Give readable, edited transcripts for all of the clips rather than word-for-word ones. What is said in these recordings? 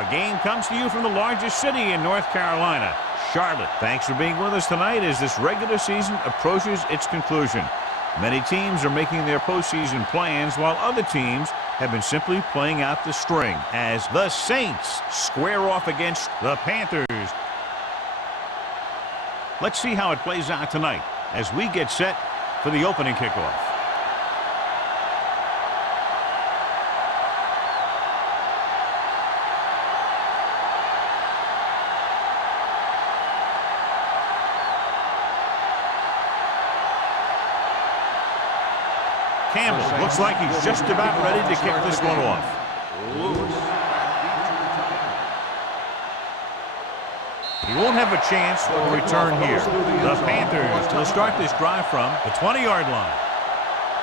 Our game comes to you from the largest city in North Carolina, Charlotte. Thanks for being with us tonight as this regular season approaches its conclusion. Many teams are making their postseason plans, while other teams have been simply playing out the string as the Saints square off against the Panthers. Let's see how it plays out tonight as we get set for the opening kickoff. Campbell looks like he's just about ready to kick this one off. He won't have a chance for a return here. The Panthers will start this drive from the 20-yard line.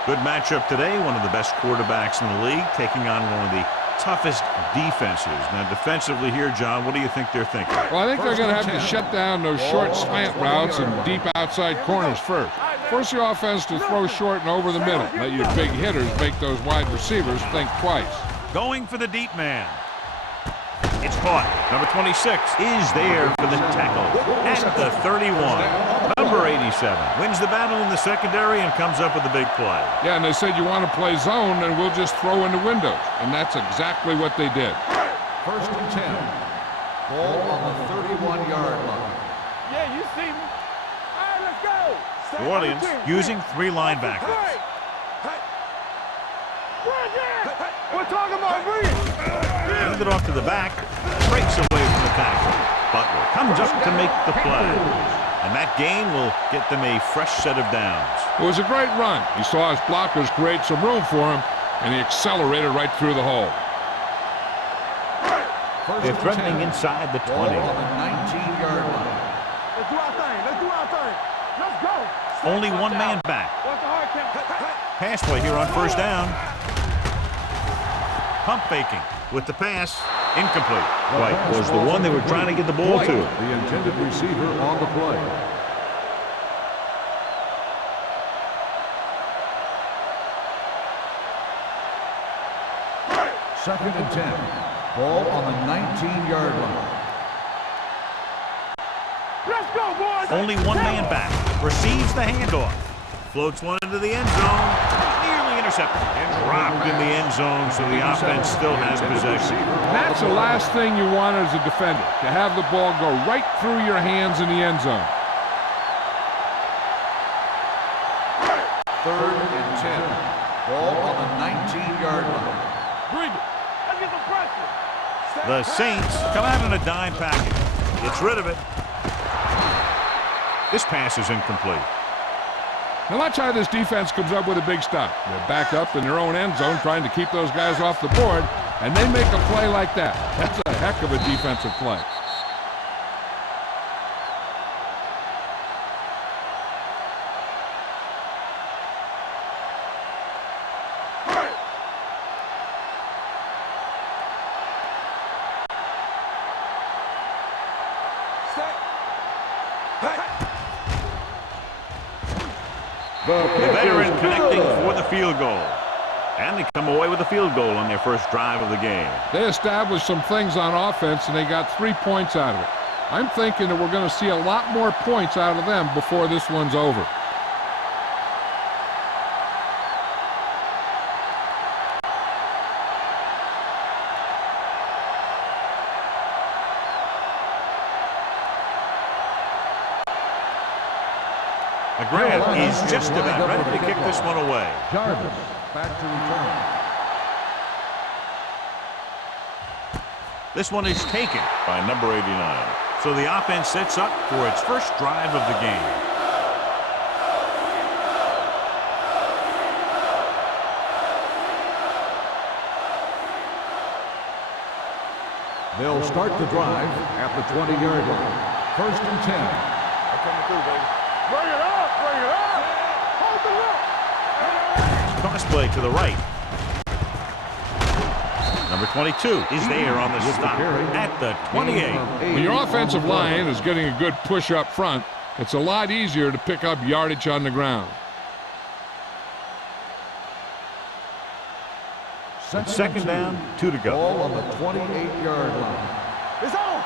Good matchup today. One of the best quarterbacks in the league taking on one of the toughest defenses. Now, defensively here, John, what do you think they're thinking? Well, I think they're going to have to shut down those short slant routes and deep outside corners first. Force your offense to throw short and over the middle. Let your big hitters make those wide receivers think twice. Going for the deep man. It's caught. Number 26 is there for the tackle at the 31. Number 87 wins the battle in the secondary and comes up with a big play. Yeah, and they said you want to play zone and we'll just throw in the windows. And that's exactly what they did. 1st and 10. Ball on the 31-yard line. Yeah, you see me. All right, let's go. New Orleans using 3 linebackers. We're talking about bringing. Hand it off to the back, breaks away from the tackle. Butler comes up to make the play. And that gain will get them a fresh set of downs. It was a great run. He saw his blockers create some room for him, and he accelerated right through the hole. They're threatening inside the 20. Ball on the 19-yard line. Let's do our thing. Let's do our thing. Let's go. Only one man back. What's the hard count? Pass play here on 1st down. Pump faking with the pass. Incomplete. White was the one they were trying to get the ball to. The intended receiver on the play. Second and 10. Ball on the 19-yard line. Let's go, boys. Only one man back. Receives the handoff. Floats one into the end zone. Nearly intercepted. And dropped in the end zone, so the offense still has possession. That's the last thing you want as a defender, to have the ball go right through your hands in the end zone. 3rd and 10. Ball on the 19-yard line. Bring it. Let's get some pressure. The Saints come out in a dime package. Gets rid of it. This pass is incomplete. Now watch how this defense comes up with a big stop. They're back up in their own end zone trying to keep those guys off the board, and they make a play like that. That's a heck of a defensive play. The veteran connecting for the field goal. And they come away with a field goal on their first drive of the game. They established some things on offense, and they got 3 points out of it. I'm thinking that we're going to see a lot more points out of them before this one's over. McGrath is just about ready to kick this one away. Jarvis back to return. This one is taken by number 89. So the offense sets up for its first drive of the game. They'll start the drive at the 20-yard line. 1st and 10. I'm coming through, baby. Bring it up. Bring it up. Hold the look. Cross play to the right. Number 22 is there on the stop at the 28. When your offensive line is getting a good push up front, it's a lot easier to pick up yardage on the ground. It's second down, 2 to go. Ball on the 28-yard line. It's on.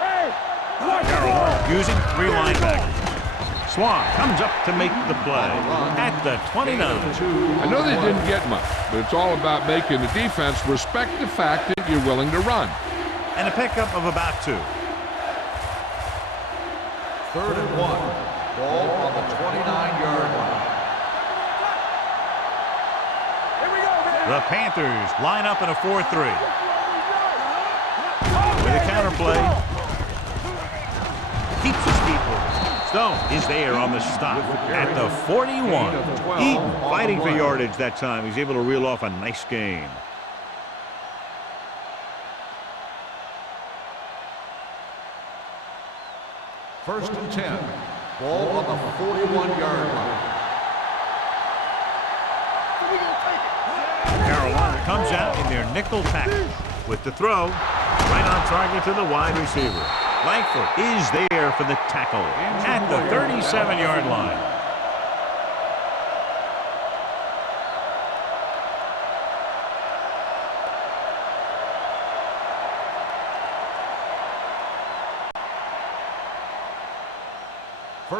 Hey! Carolina using 3 linebackers. Swan comes up to make the play at the 29. I know they didn't get much, but it's all about making the defense respect the fact that you're willing to run. And a pickup of about 2. 3rd and 1. Ball on the 29-yard line. The Panthers line up in a 4-3. With a counter play. Keeps his feet moving. Stone is there on the stop at the 41. Eaton fighting for yardage that time. He's able to reel off a nice gain. First and 10. Ball on the 41-yard line. Carolina comes out in their nickel package with the throw. Right on target to the wide receiver. Langford is there for the tackle at the 37-yard line.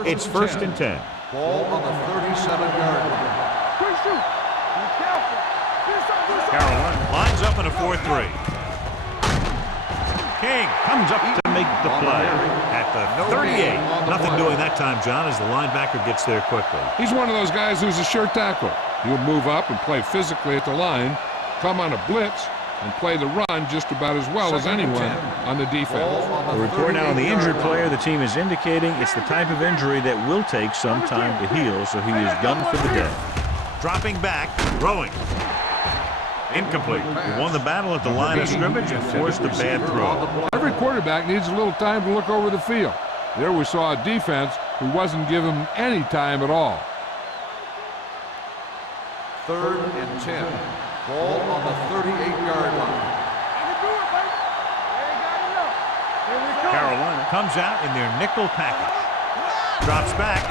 It's first and 10. Ball on the 37-yard line. Quick shoot. Be careful. Carolina lines up in a 4-3. King comes up to make the play at the 38. Nothing doing that time, John, as the linebacker gets there quickly. He's one of those guys who's a sure tackler. He'll move up and play physically at the line, come on a blitz, and play the run just about as well as anyone on the defense. The report now on the injured player, the team is indicating it's the type of injury that will take some time to heal, so he is done for the day. Dropping back, throwing. Incomplete. He won the battle at the line of scrimmage and forced a bad throw. Every quarterback needs a little time to look over the field. There we saw a defense who wasn't given him any time at all. 3rd and 10. Ball on the 38-yard line. Carolina comes out in their nickel package. Drops back,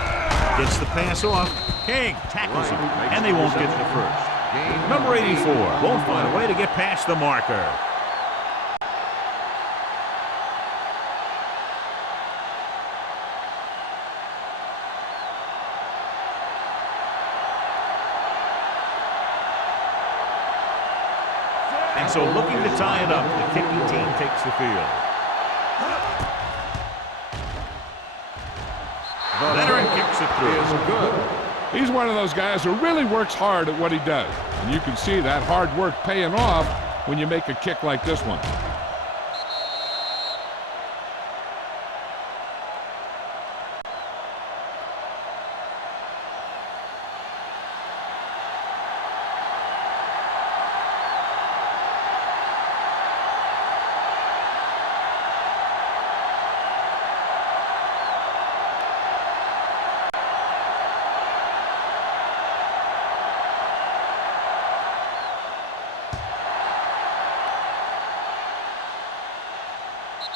gets the pass off. King tackles him, and they won't get the first. Number 84 won't find a way to get past the marker. And so looking to tie it up, the kicking team takes the field. Leonard kicks it through. Is good. He's one of those guys who really works hard at what he does. And you can see that hard work paying off when you make a kick like this one.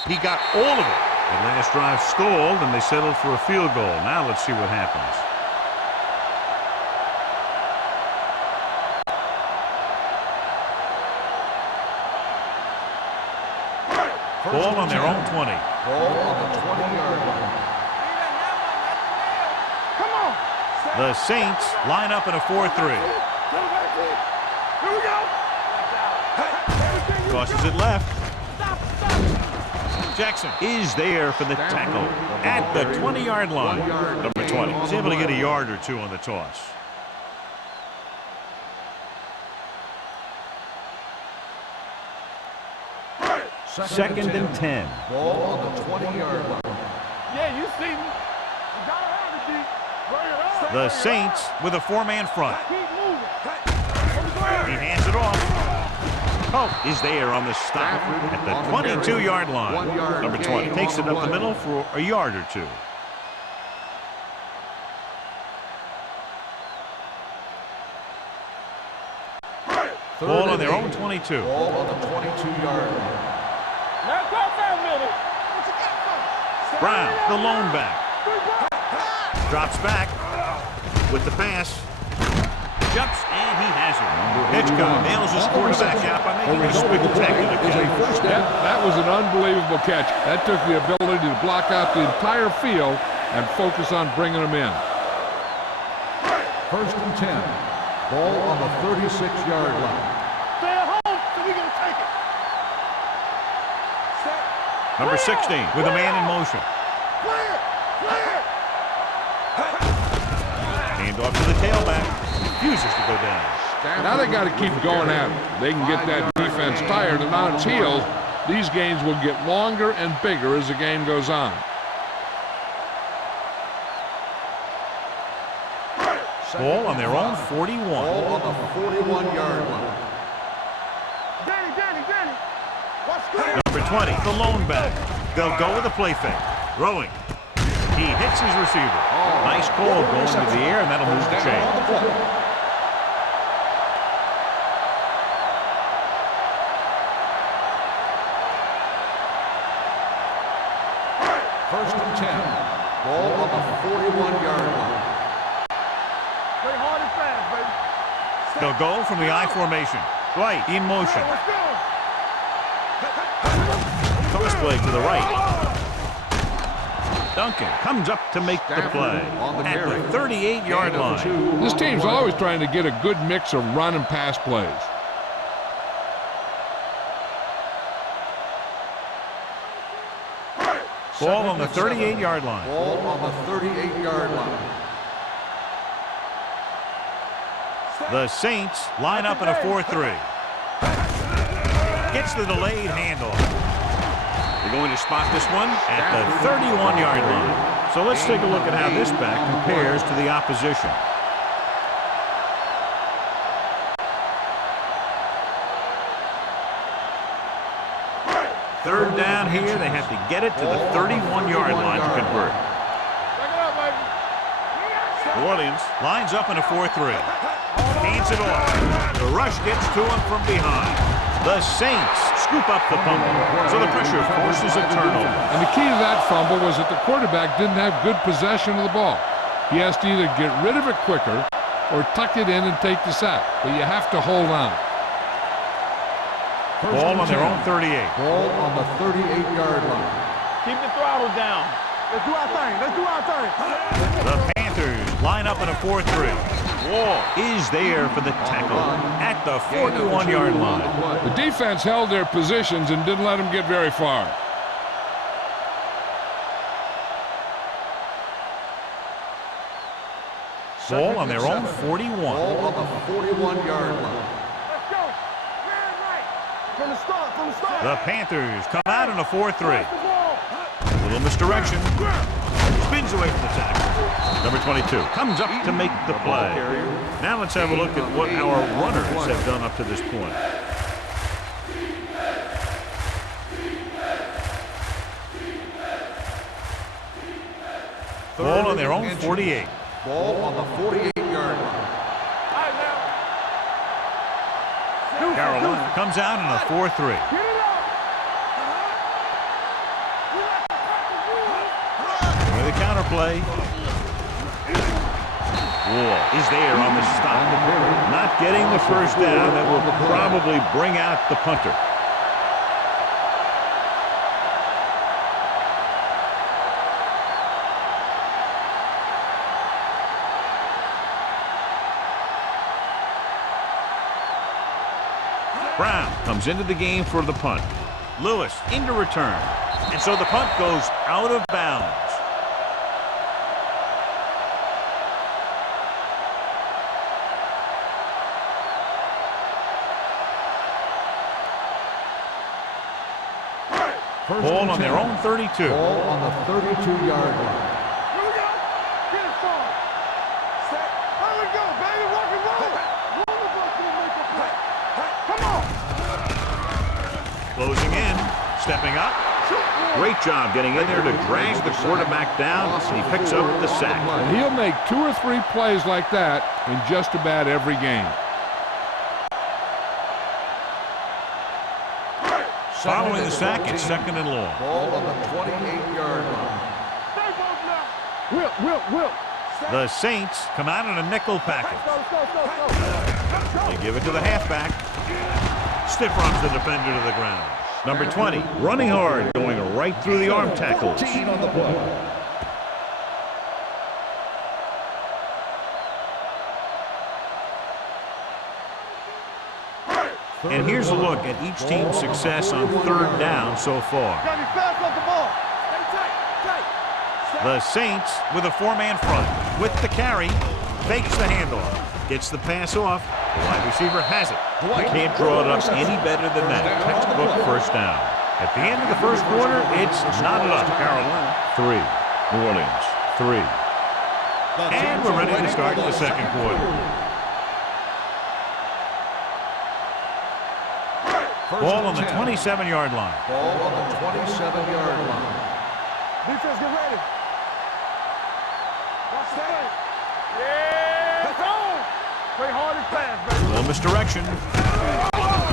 He got all of it. The last drive stalled, and they settled for a field goal. Now let's see what happens. Ball on their own 20. Ball on the 20-yard line. Come on. The Saints line up in a 4-3. Here we go. Crosses it left. Jackson is there for the tackle at the 20-yard line. Number 20. He's able to get a yard or two on the toss. Second and 10. Ball on the 20-yard line. Yeah, you see me. You gotta have it, D. Bring it up. The Saints with a 4-man front. Keep moving. He hands it off. Pope is there on the stop at the 22-yard line. Number 20 takes it up the middle for a yard or two. Ball on their own 22. Ball on the 22-yard line. Now go for a minute. Brown, the lone back. Drops back with the pass. Jumps, and he has it. Hitchcock nails his quarterback out by making a spectacular catch. That was an unbelievable catch. That took the ability to block out the entire field and focus on bringing them in. 1st and 10. Ball on the 36-yard line. Stay at home so we can take it. Number 16 with a man in motion. Clear! Clear! Hand off to the tailback. Refuses to go down. Now they got to keep going at it. They can get that defense tired and on its heels. These games will get longer and bigger as the game goes on. Ball on their own 41. Ball on the 41-yard line. Danny! Watch good! Number 20, the lone back. They'll go with a play fake. Throwing. He hits his receiver. Nice call going into the air, and that'll move the chain. First and 10. Ball on the 41-yard line. Play hard and fast, baby. They'll go from the I formation. Right, in motion. Let's go! Toss play to the right. Duncan comes up to make the play at the 38-yard line. This team's always trying to get a good mix of run and pass plays. Ball on the 38-yard line. Ball on the 38-yard line. The Saints line up in a 4-3. Gets the delayed handoff. They're going to spot this one at the 31-yard line. So let's take a look at how this back compares to the opposition. Third down here, they have to get it to the 31-yard line to convert. Back it up, baby. New Orleans lines up in a 4-3. Hands it off. The rush gets to him from behind. The Saints scoop up the fumble, so the pressure forces a turnover. And the key to that fumble was that the quarterback didn't have good possession of the ball. He has to either get rid of it quicker or tuck it in and take the sack. But you have to hold on. Ball on their own 38. Ball on the 38-yard line. Keep the throttle down. Let's do our thing. Let's do our thing. The Panthers line up in a 4-3. Wall is there for the tackle at the 41-yard line. The defense held their positions and didn't let them get very far. Ball on their own 41. Ball on the 41-yard line. Let's go. Man right. From the start. The Panthers come out in a 4-3. The ball. Little misdirection. Spins away from the tackle. Number 22 comes up to make the play. Now let's have a look at what our runners have done up to this point. Ball on their own 48. Ball on the 48-yard line. Carolina comes out in a 4-3. Get it up. With the counterplay. Wall is there on the stop. Not getting the first down. That will probably bring out the punter. Brown comes into the game for the punt. Lewis into return. And so the punt goes out of bounds. Ball on their own 32. Ball on the 32-yard line. Here we go. Get it forward. Set. There we go, baby. Rock and roll. Roll the ball to make a play. Come on. Closing in. Stepping up. Great job getting in there to drag the quarterback down. And he picks up the sack. And he'll make 2 or 3 plays like that in just about every game. Following the sack, it's second and long. Ball on the 28-yard line. Stay both now. Whip. The Saints come out in a nickel package. Let's go. They give it to the halfback. Stiff arms the defender to the ground. Number 20, running hard, going right through the arm tackles. 14 on the play. And here's a look at each team's success on third down so far. Gotta be fast off the ball. The Saints with a four-man front. With the carry, fakes the handoff. Gets the pass off. The wide receiver has it. Can't draw it up any better than that. Textbook first down. At the end of the first quarter, it's knotted up. Carolina 3, New Orleans 3. And we're ready to start the second quarter. Ball on the 27-yard line. Ball on the 27-yard line. Defense, get ready. Watch the play. Yeah, go. Play hard and fast, baby. A little misdirection.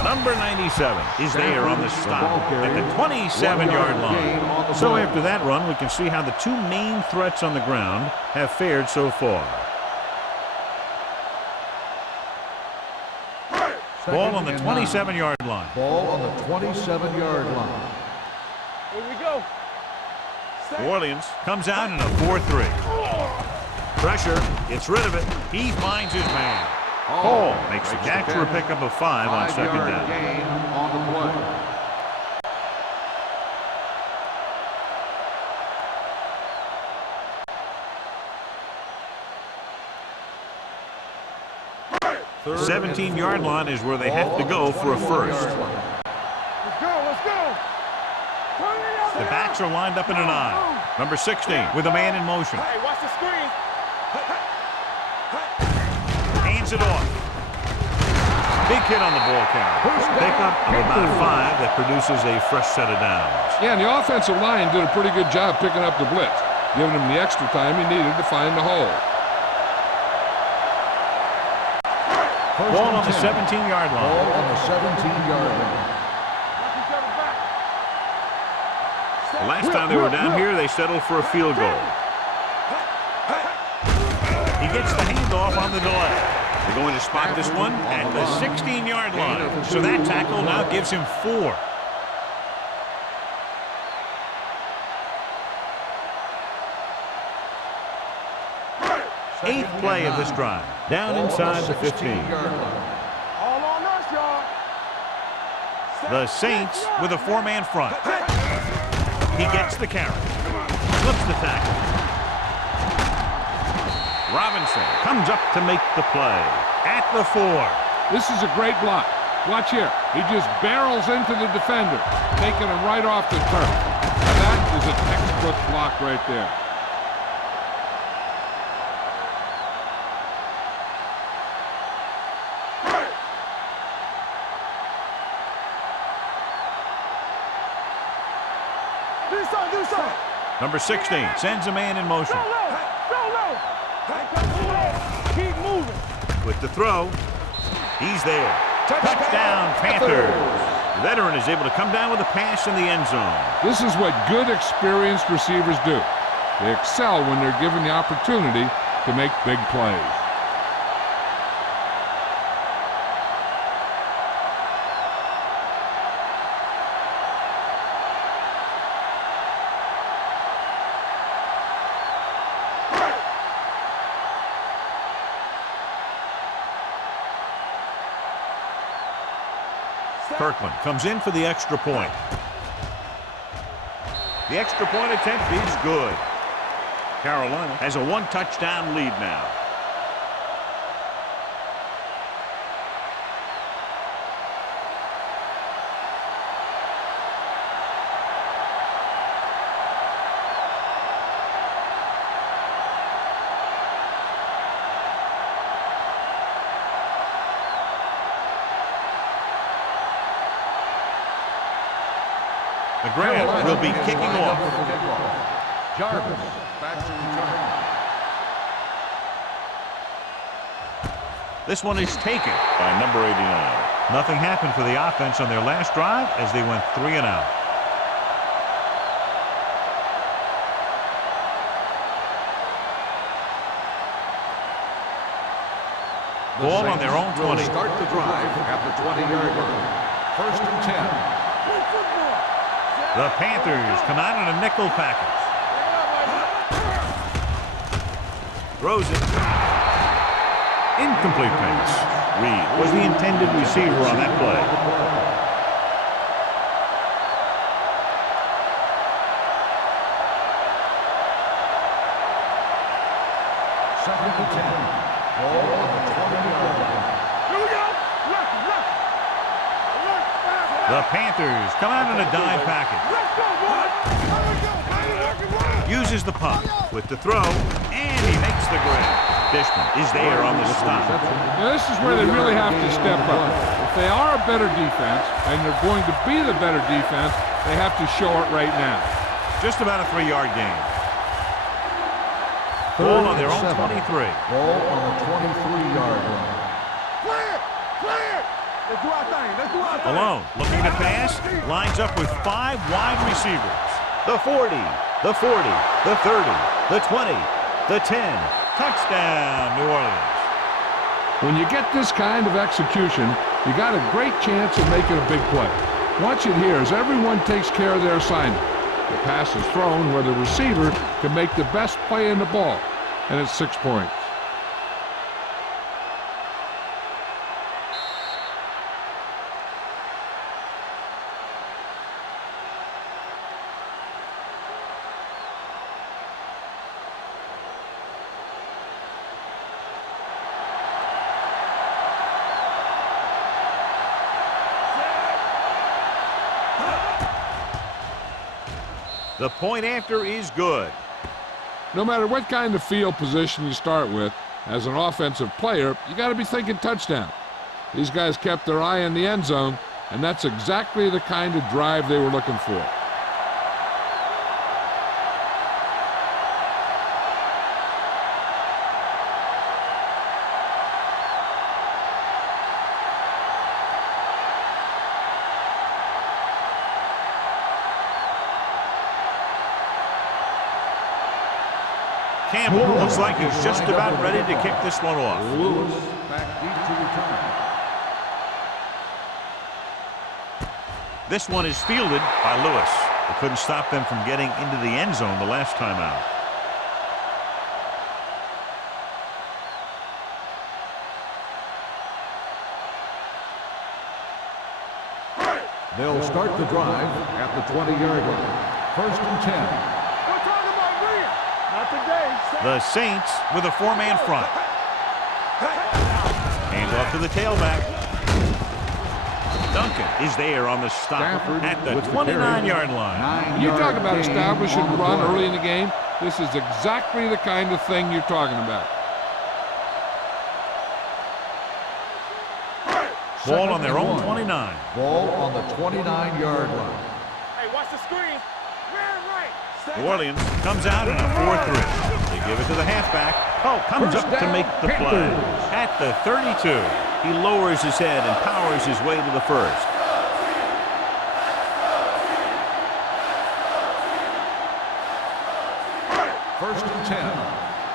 Number 97 is there on the stop at the 27-yard line. So after that run, we can see how the two main threats on the ground have fared so far. Ball on the 27-yard line. Ball on the 27-yard line. Here we go. New Orleans comes out in a 4-3. Pressure, gets rid of it. He finds his man. Hall makes the catch for a pickup of 5 on second down. Gain on the play. The 17-yard line is where they have to go for a first. Let's go. The backs are lined up in an I. Number 16 with a man in motion. Hey, watch the screen. Hands it off. Big hit on the ball carrier. Pickup of about 5 that produces a fresh set of downs. Yeah, and the offensive line did a pretty good job picking up the blitz, giving him the extra time he needed to find the hole. Ball on the 17-yard line. Ball on the 17-yard line. The last time they were down here, they settled for a field goal. He gets the handoff on the delay. They're going to spot this one at the 16-yard line. So that tackle now gives him 4. Eighth play of this drive. Down inside the 15. All on us, y'all. The Saints with a 4-man front. He gets the carry. Flips the tackle. Robinson comes up to make the play. At the 4. This is a great block. Watch here. He just barrels into the defender, taking him right off the turf. And that is a textbook block right there. Number 16 sends a man in motion. Keep moving. With the throw, he's there. Touchdown, Panthers. The veteran is able to come down with a pass in the end zone. This is what good, experienced receivers do. They excel when they're given the opportunity to make big plays. Kirkland comes in for the extra point. The extra point attempt is good. Carolina has a 1-touchdown lead now. The grab will be kicking off. Jarvis back to return. This one is taken by number 89. Nothing happened for the offense on their last drive as they went 3 and out. Ball on their own 20. Start the drive at the 20-yard line. First and 10. The Panthers come out in a nickel package. Throws it. Incomplete pass. Reed was the intended receiver on that play. Second and 10. Ball on the 20-yard line. Here we go. The Panthers come out in a dime package. Let's go, boys. Here we go, baby. Rock and roll. Uses the puck with the throw, and he makes the grab. Fishman is there on the stop. Now, this is where they really have to step up. If they are a better defense, and they're going to be the better defense, they have to show it right now. Just about a 3-yard gain. Ball on their own 23. Ball on the 23-yard line. Clear. Clear. Let's do our thing. Let's do our thing. Alone, looking to pass, lines up with 5 wide receivers. The 40, the 40, the 30, the 20, the 10. Touchdown, New Orleans. When you get this kind of execution, you got a great chance of making a big play. Watch it here as everyone takes care of their assignment. The pass is thrown where the receiver can make the best play in the ball, and it's 6 points. The point after is good. No matter what kind of field position you start with, as an offensive player, you got to be thinking touchdown. These guys kept their eye on the end zone, and that's exactly the kind of drive they were looking for. Campbell looks like he's just about ready to kick this one off. Lewis back deep to return. This one is fielded by Lewis. It couldn't stop them from getting into the end zone the last time out. They'll start the drive at the 20-yard line. First and 10. We're talking about William. Not today. The Saints with a 4-man front. Hands off to the tailback. Duncan is there on the stop at the 29-yard line. You talk about establishing a run early in the game. This is exactly the kind of thing you're talking about. Ball on their own 29. Ball on the 29-yard line. Hey, watch the screen. Right. New Orleans comes out in a 4-3. They give it to the halfback. Oh, comes up to make the play. At the 32, he lowers his head and powers his way to the first. First and 10.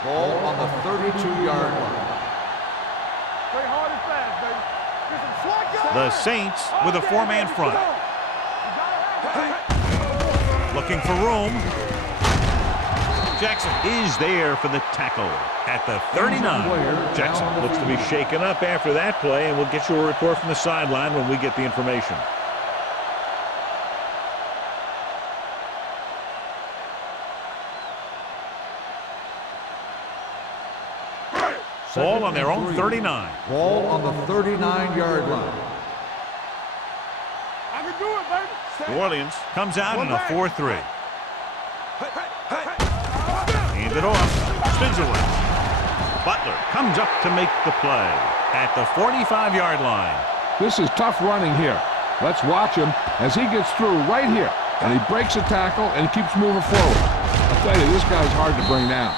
Ball on the 32-yard line. Play hard and fast, baby. Get some swag going. The Saints with a 4-man front. Looking for room. Jackson is there for the tackle at the 39. Jackson looks to be shaken up after that play, and we'll get you a report from the sideline when we get the information. Ball on their own 39. Ball on the 39-yard line. I can do it, baby. New Orleans comes out in a 4-3. Hand it off. Spins away. Butler comes up to make the play at the 45-yard line. This is tough running here. Let's watch him as he gets through right here. And he breaks a tackle and he keeps moving forward. I'll tell you, this guy's hard to bring down.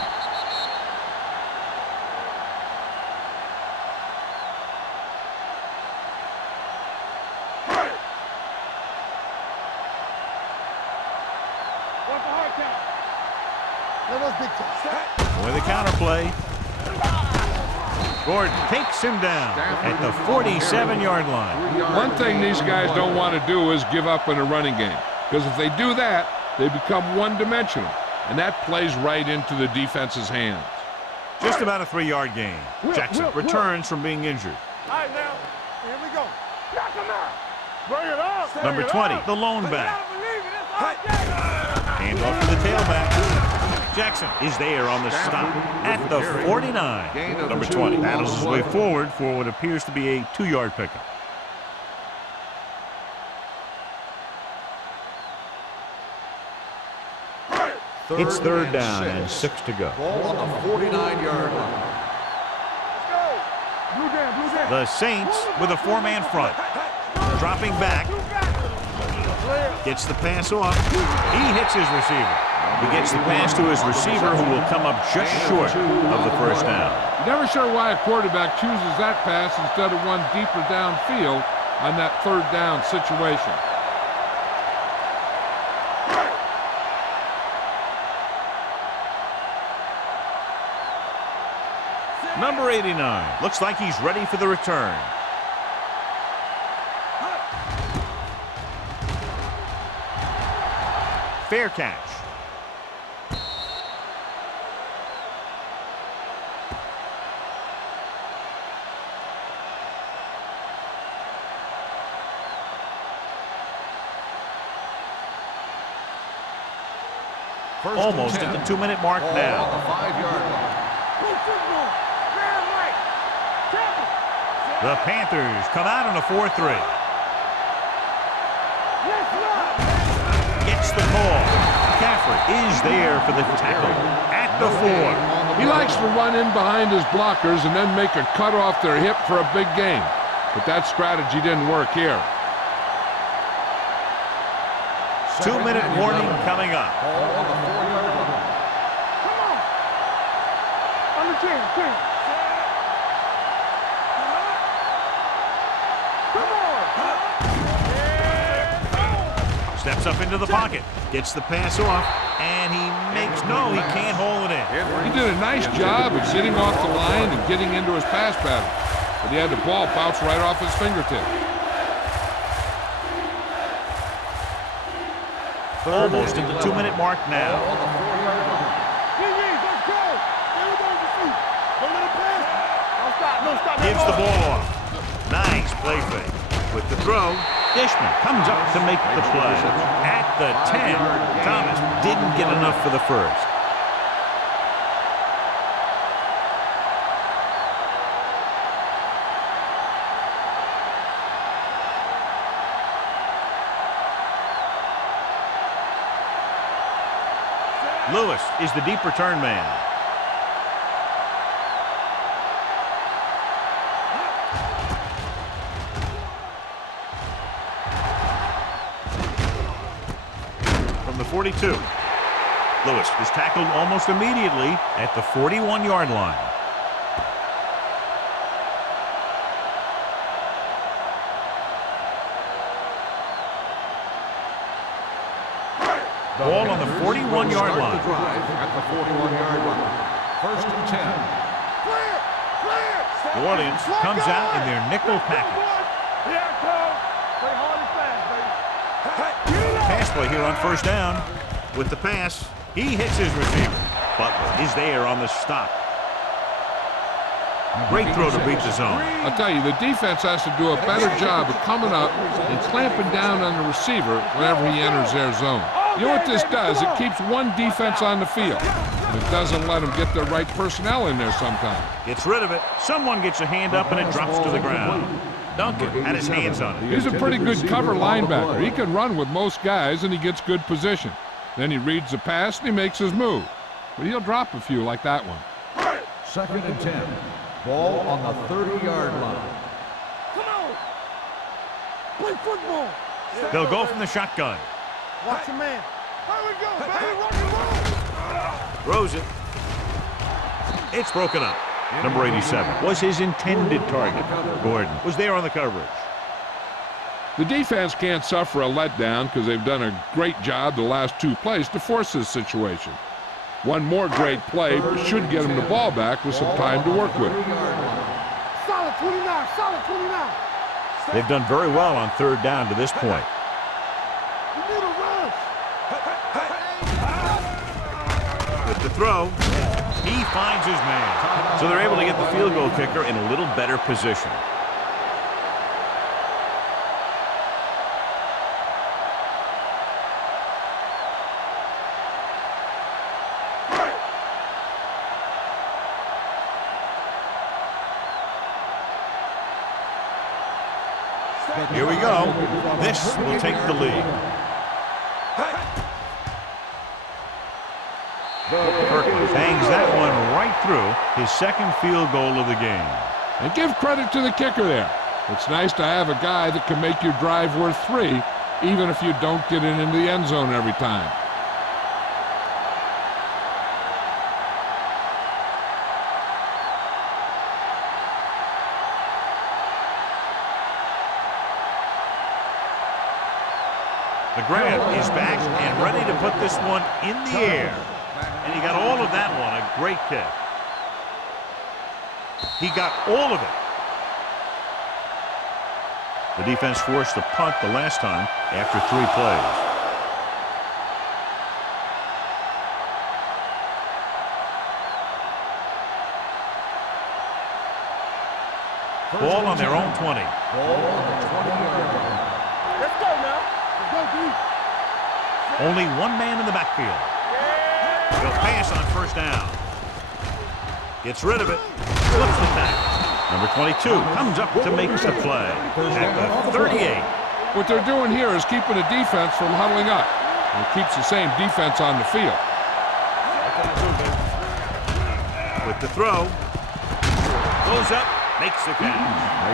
What's the hard count? Let us big time. With the counter play. Gordon takes him down at the 47-yard line. One thing these guys don't want to do is give up in a running game, because if they do that, they become one-dimensional, and that plays right into the defense's hands. Just about a 3-yard gain. Jackson returns from being injured. All right, now, here we go. Knock him out. Bring it up. Number 20, the lone back. Hand off to the tailback. Jackson is there on the stop at the 49. Number 20 battles his way forward for what appears to be a 2-yard pickup. It's third down and 6 to go. Ball on the 49-yard line. The Saints with a 4-man front. Dropping back. Gets the pass off. He hits his receiver. He gets the pass to his receiver, who will come up just short of the first down. Never sure why a quarterback chooses that pass instead of one deeper downfield on that third down situation. Number 89 looks like he's ready for the return. Fair catch. Almost at the 2-minute mark now. On the 5-yard line. The Panthers come out on a 4-3. Gets the call. McCaffrey is there for the tackle at the 4. He likes to run in behind his blockers and then make a cut off their hip for a big gain. But that strategy didn't work here. 2-minute warning coming up. Ball on the 4-yard line. Come on. Under 10. Steps up into the pocket, gets the pass off, and he he can't hold it in. He did a nice job of getting off the line and getting into his pass pattern, but he had the ball bounce right off his fingertip. Almost at the 2-minute mark now. Gives the ball off. Nice play fake. With the throw, Dishman comes up to make the play. At the 10, Thomas didn't get enough for the first. Lewis is the deep return man. From the 42. Lewis is tackled almost immediately at the 41-yard line. Ball on the 41-yard line. The drive at the 41-yard line. First and 10. New Orleans comes out in their nickel package. Pass play here on first down. With the pass, he hits his receiver. Butler is there on the stop. Great throw to beat the zone. I'll tell you, the defense has to do a better job of coming up and clamping down on the receiver whenever he enters their zone. You know what this does? It keeps one defense on the field, and it doesn't let them get the right personnel in there sometimes. Gets rid of it. Someone gets a hand up, and it drops to the ground. Duncan had his hands on it. He's a pretty good cover linebacker. He can run with most guys, and he gets good position. Then he reads the pass, and he makes his move. But he'll drop a few like that one. Second and 10. Ball on the 30-yard line. Come on. Play football. They'll go from the shotgun. Watch your man. Here we go, baby. Rock and roll. Throws it. It's broken up. Number 87 was his intended target. Gordon was there on the coverage. The defense can't suffer a letdown because they've done a great job the last two plays to force this situation. One more great play should get him the ball back with some time to work with. 29, solid 29. They've done very well on third down to this point. You need a rush. With the throw, he finds his man. So they're able to get the field goal kicker in a little better position. Here we go. This will take the lead. Perkins hangs that one right through his second field goal of the game. And give credit to the kicker there. It's nice to have a guy that can make your drive worth 3, even if you don't get it into the end zone every time. The grab is back and ready to put this one in the air. And he got all of that one. A great kick. He got all of it. The defense forced a punt the last time after 3 plays. Ball on their own 20. Ball on the 20-yard line. Let's go now. Let's go, D. Only one man in the backfield. He'll pass on first down. Gets rid of it. Flips the tackle. Number 22 comes up to make the play at the 38. What they're doing here is keeping the defense from huddling up. And it keeps the same defense on the field. With the throw. Goes up. Makes the catch.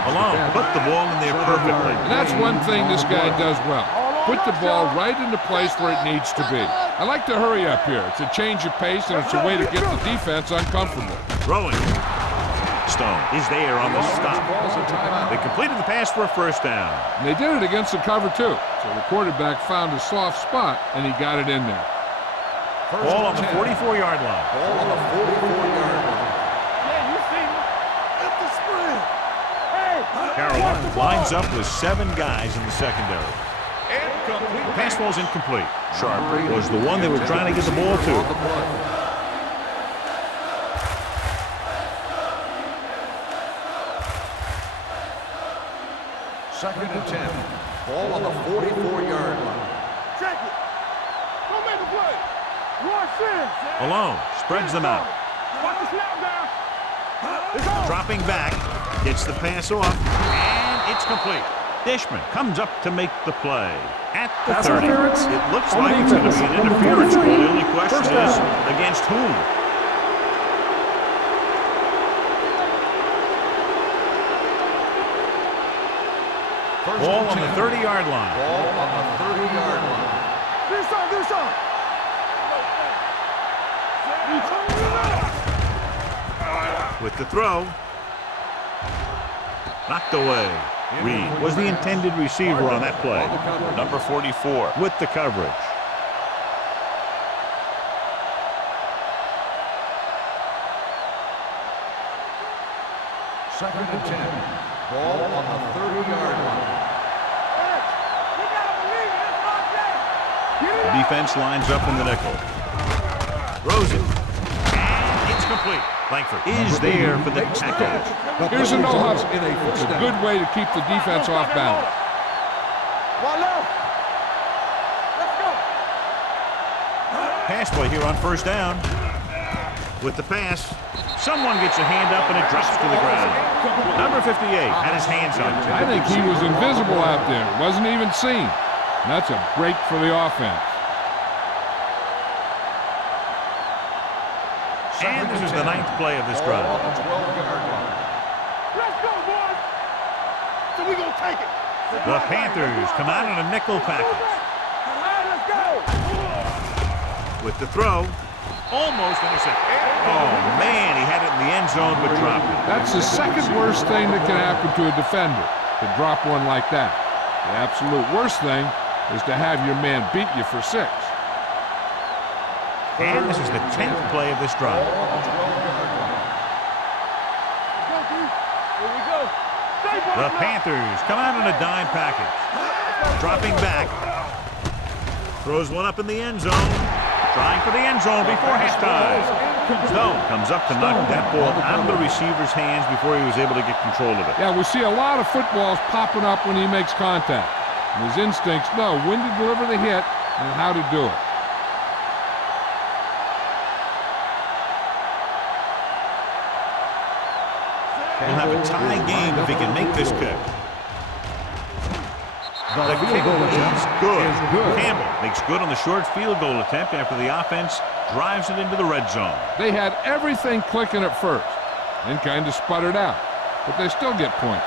Malone put the ball in there perfectly. And that's one thing this guy does well. Put the ball right in the place where it needs to be. I like to hurry up here. It's a change of pace, and it's a way to get the defense uncomfortable. Throwing. Stone is there on the stop. They completed the pass for a first down. And they did it against the cover, too. So the quarterback found a soft spot, and he got it in there. Ball on the 44-yard line. Ball on the 44-yard line. Yeah, you see me. Up the spread. Hey. Carolina lines up with 7 guys in the secondary. The pass ball's incomplete. Sharp was the one they were trying to get the ball to. Second and 10. Ball on the 44-yard line. Check it. Don't make a play. Rush in. Malone spreads them out. Watch the snap down. It's on. Dropping back. Gets the pass off. And it's complete. Dishman comes up to make the play at the 30. It looks like it's going to be an interference goal. The only question is against whom? Ball on the 30-yard line. Ball on the 30-yard line. Do something. With the throw. Knocked away. Reed was the intended receiver on that play. Number 44 with the coverage. Second and 10. Ball on the 30-yard line. The defense lines up in the nickel. Throws it. And it's complete. Langford is there for the tackle. Here's a no-huddle. It's a good way to keep the defense off balance. One left. Let's go. Pass play here on first down. With the pass, someone gets a hand up and it drops to the ground. Number 58 had his hands on it. I think he was invisible out there. Wasn't even seen. And that's a break for the offense. And this is the 9th play of this drive. On the 12-yard line. Let's go, boys. So we gonna take it. The Panthers come out in a nickel package. All right, let's go. With the throw, almost intercepted. Oh, man, he had it in the end zone but dropped it. That's the second worst thing that can happen to a defender, to drop one like that. The absolute worst thing is to have your man beat you for 6. And this is the 10th play of this drive. Ball on the 12-yard line. Let's go, D. Here we go. The Panthers come out in a dime package. Dropping back. Throws one up in the end zone. Trying for the end zone before halftime. Stone comes up to knock that ball out of the receiver's hands before he was able to get control of it. Yeah, we see a lot of footballs popping up when he makes contact. And his instincts know when to deliver the hit and how to do it. We'll have a tie game if he can make this kick. The kick is good. Campbell makes good on the short field goal attempt after the offense drives it into the red zone. They had everything clicking at first, then kind of sputtered out, but they still get points.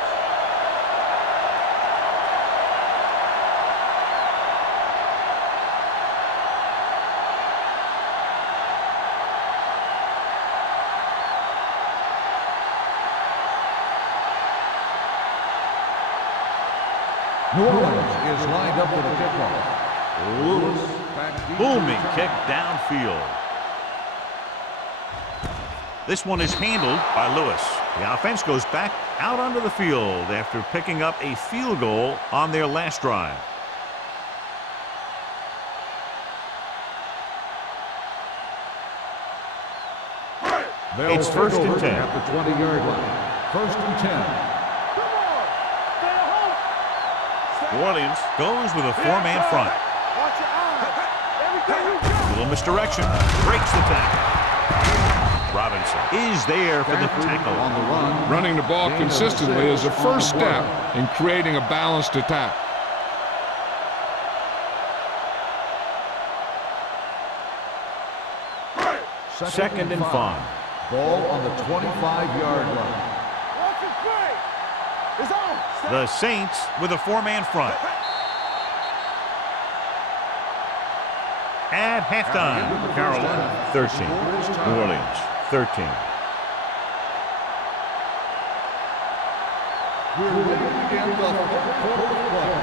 New Orleans is lined up for the kickoff. Lewis back deep. Booming kick downfield. This one is handled by Lewis. The offense goes back out onto the field after picking up a field goal on their last drive. It's first and 10. At the 20-yard line. First and 10. New Orleans goes with a four-man front. Watch your eyes. Everything you got. Little misdirection. Breaks the tackle. Robinson is there for the tackle. On the run. Running the ball consistently is the first step in creating a balanced attack. Second and 5. Ball on the 25-yard line. Watch his play. It's on. The Saints with a four-man front. At halftime, Carolina 13, New Orleans 13. We're ready to begin the fourth quarter of play.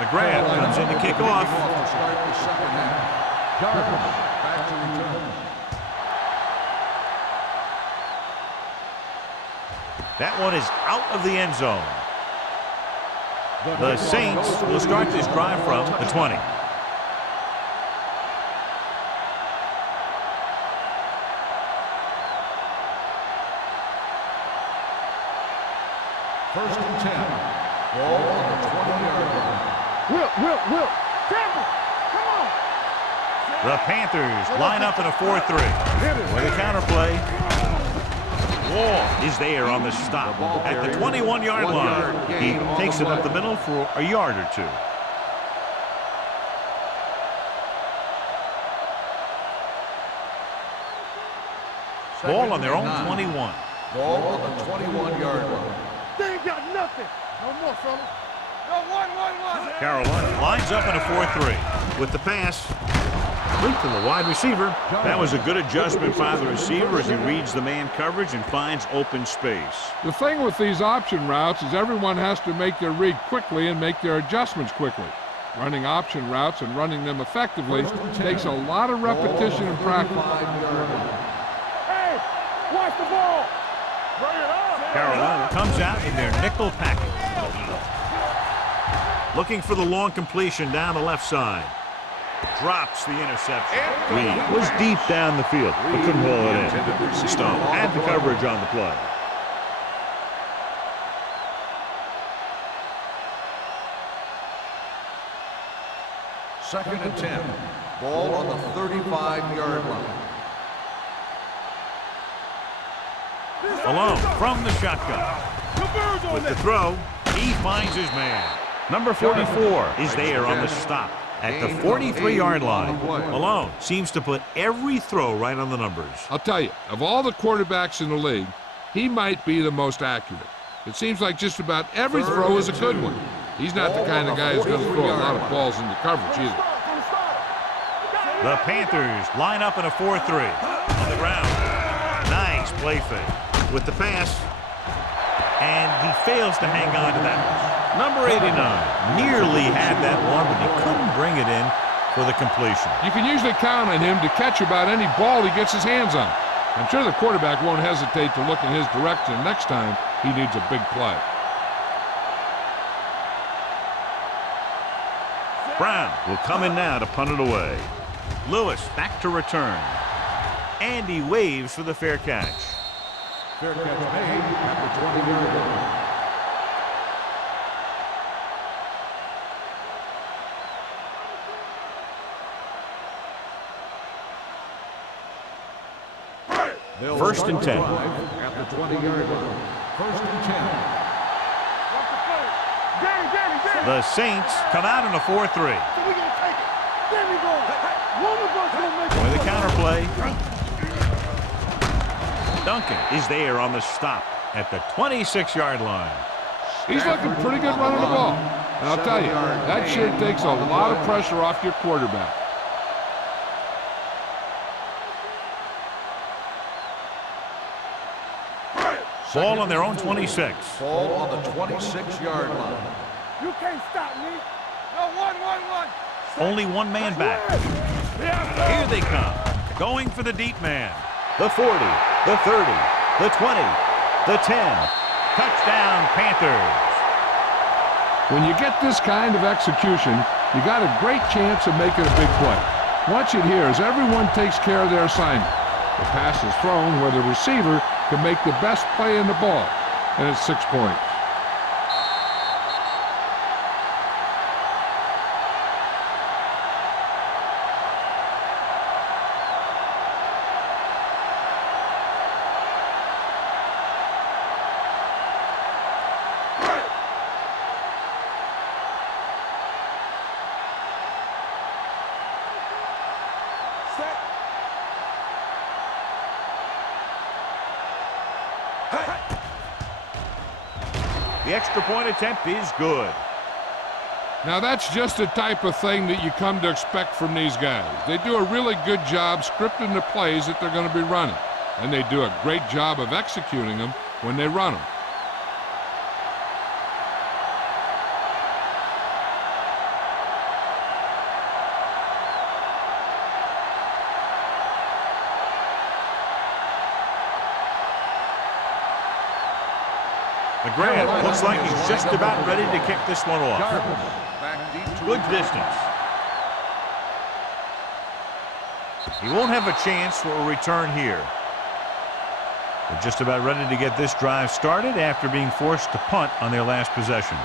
McGrath comes in to kick off. To start the second half. Cardinals back to return. That one is out of the end zone. The Saints will start this drive from the 20. First and 10. Ball on the 20-yard line. Will. Campbell, come on. The Panthers line up in a 4-3. With a counterplay. Wall is there on the stop at the 21-yard line. He takes it up the middle for a yard or two. Ball on their own 21. Ball on the 21-yard line. They ain't got nothing. No more, fellas. No, one. Carolina lines up in a 4-3 with the pass. Complete to the wide receiver. That was a good adjustment by the receiver as he reads the man coverage and finds open space. The thing with these option routes is everyone has to make their read quickly and make their adjustments quickly. Running option routes and running them effectively takes a lot of repetition and practice. Hey, watch the ball. Bring it up. Carolina comes out in their nickel package. Looking for the long completion down the left side. Drops the interception. Reed was deep down the field, but couldn't haul it in. Stone had the coverage on the play. Second and 10. Ball on the 35-yard line. Alone from the shotgun. With the throw, he finds his man. Number 44 is there on the stop at the 43-yard line. Malone seems to put every throw right on the numbers. I'll tell you, of all the quarterbacks in the league, he might be the most accurate. It seems like just about every throw is a good one. He's not the kind of guy who's going to throw a lot of balls into coverage either. The Panthers line up in a 4-3 on the ground. Nice play fake with the pass, and he fails to hang on to that one. Number 89 nearly had that one, but he couldn't bring it in. for the completion. You can usually count on him to catch about any ball he gets his hands on. I'm sure the quarterback won't hesitate to look in his direction next time he needs a big play. Brown will come in now to punt it away. Lewis back to return. And he waves for the fair catch. Fair catch made at the 20-yard line. First and 10. At the 20-yard line. First and 10. The Saints come out in a 4-3. So we gonna take it. There we go. One of us gonna make With the counter play. Duncan is there on the stop at the 26-yard line. He's looking pretty good running the ball. And I'll tell you, that sure takes a lot of pressure off your quarterback. Ball on their own 26. Ball on the 26-yard line. You can't stop me. No, one. Only one man back. Here they come. Going for the deep man. The 40, the 30, the 20, the 10. Touchdown, Panthers. When you get this kind of execution, you got a great chance of making a big play. Watch it here as everyone takes care of their assignment. The pass is thrown where the receiver can make the best play in the ball, and it's 6 points. The extra point attempt is good. Now that's just the type of thing that you come to expect from these guys. They do a really good job scripting the plays that they're going to be running, and they do a great job of executing them when they run them. McGrath looks like he's just about ready to kick this one off. Good distance. He won't have a chance for a return here. They're just about ready to get this drive started after being forced to punt on their last possession.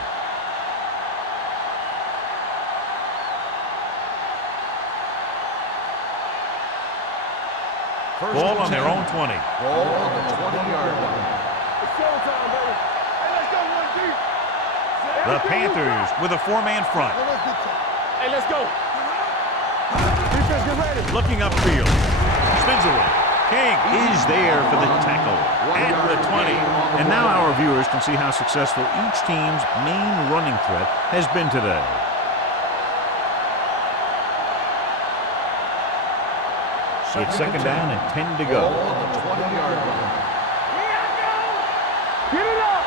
Ball on their own 20. Ball on the 20-yard line. It's showtime, baby. Hey, let's go, one deep. The Panthers with a four-man front. Hey, let's go. Defense, get ready. Looking upfield. Spins away. King is there for the tackle at the 20. And now our viewers can see how successful each team's main running threat has been today. It's second down and 10 to go. Ball on the 20-yard line. Get it up.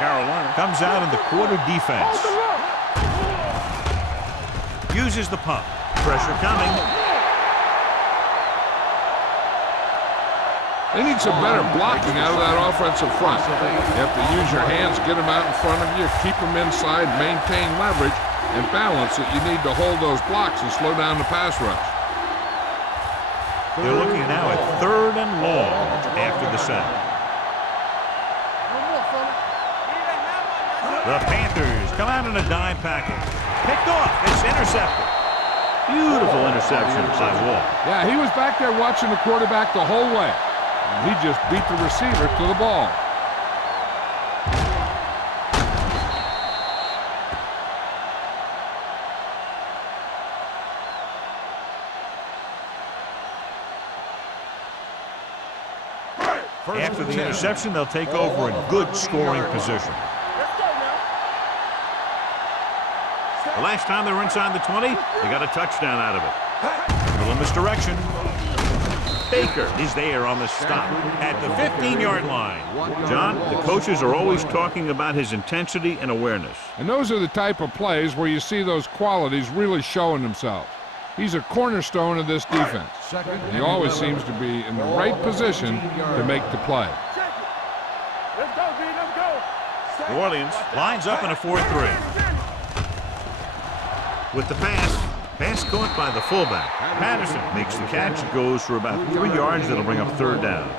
Carolina comes out in the quarter defense. Uses the pump. Pressure coming. They need some better blocking out of that offensive front. You have to use your hands, get them out in front of you, keep them inside, maintain leverage, and balance that you need to hold those blocks and slow down the pass rush. They're looking now at third and long after the sack. The Panthers come out in a dime package. Picked off. It's intercepted. Beautiful interception by Wolf. Yeah, he was back there watching the quarterback the whole way. And he just beat the receiver to the ball. After the interception, they'll take over in good scoring position. The last time they were inside the 20, they got a touchdown out of it. A little misdirection. Baker is there on the stop at the 15-yard line. John, the coaches are always talking about his intensity and awareness. And those are the type of plays where you see those qualities really showing themselves. He's a cornerstone of this defense. He always seems to be in the right position to make the play. Let's go, D. Let's go. New Orleans lines up in a 4-3. With the pass caught by the fullback. Patterson makes the catch. It goes for about 3 yards. That'll bring up third down.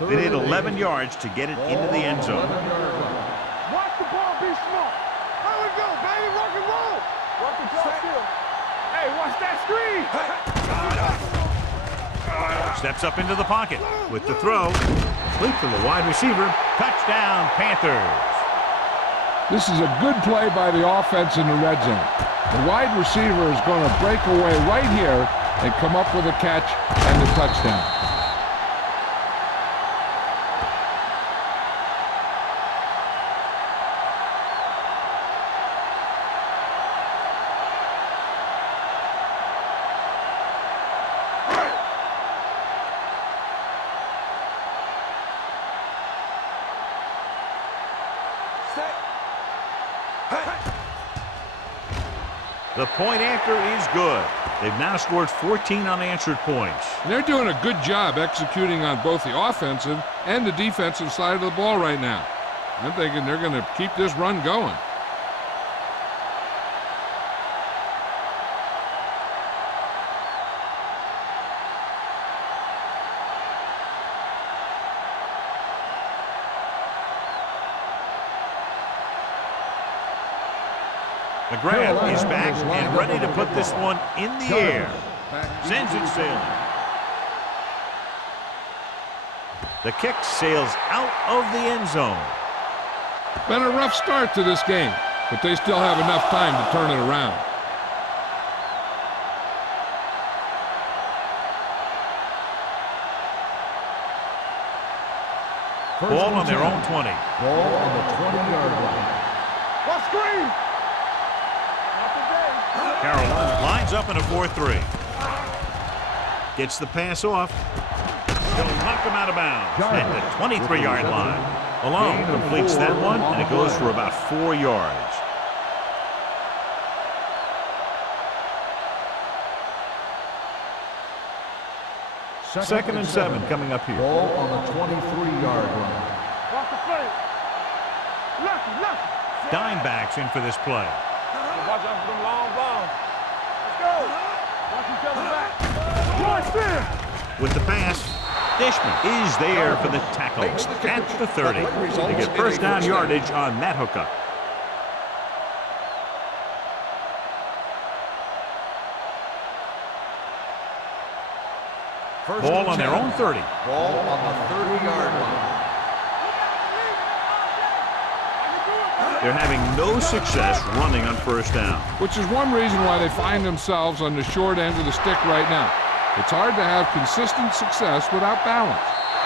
They need 11 yards to get it into the end zone. Watch the ball, be smart. How we go, baby? Rock and roll. Rock the clock still. Hey, watch that screen. Steps up into the pocket with the throw. Complete to the wide receiver. Touchdown, Panthers. This is a good play by the offense in the red zone. The wide receiver is going to break away right here and come up with a catch and the touchdown. The point after is good. They've now scored 14 unanswered points. They're doing a good job executing on both the offensive and the defensive side of the ball right now. I'm thinking they're going to keep this run going. McGrath is back and ready to put this one in the air. Sends it sailing. The kick sails out of the end zone. Been a rough start to this game, but they still have enough time to turn it around. Ball on their own 20. Ball on the 20-yard line. What screen? Carolina lines up in a 4-3. Gets the pass off. He'll knock him out of bounds at the 23-yard line. Malone completes that one, and it goes for about 4 yards. Second and 7 coming up here. Ball on the 23-yard line. Watch the play. Lucky. Dimebacks in for this play. Watch out for them long balls. Let's go. Watch each other back. Watch this. With the pass, Dishman is there for the tackle at the 30. They get first down yardage on that hookup. Ball on their own 30. Ball on the 30-yard line. They're having no success running on first down. Which is one reason why they find themselves on the short end of the stick right now. It's hard to have consistent success without balance.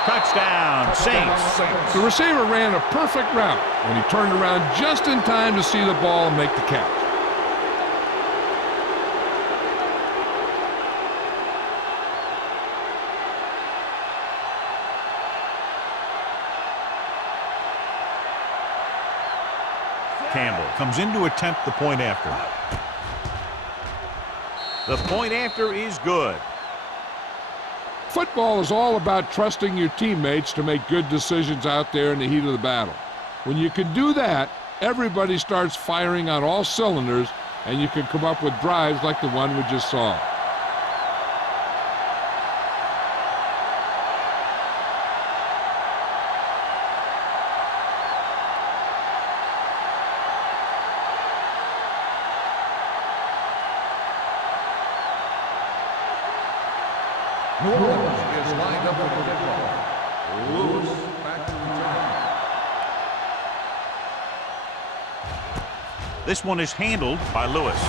Touchdown, Saints. The receiver ran a perfect route, and he turned around just in time to see the ball and make the catch. Campbell comes in to attempt the point after. The point after is good. Football is all about trusting your teammates to make good decisions out there in the heat of the battle. When you can do that, everybody starts firing on all cylinders, and you can come up with drives like the one we just saw. New Orleans is lined up with the kickoff. Lewis back to return. This one is handled by Lewis.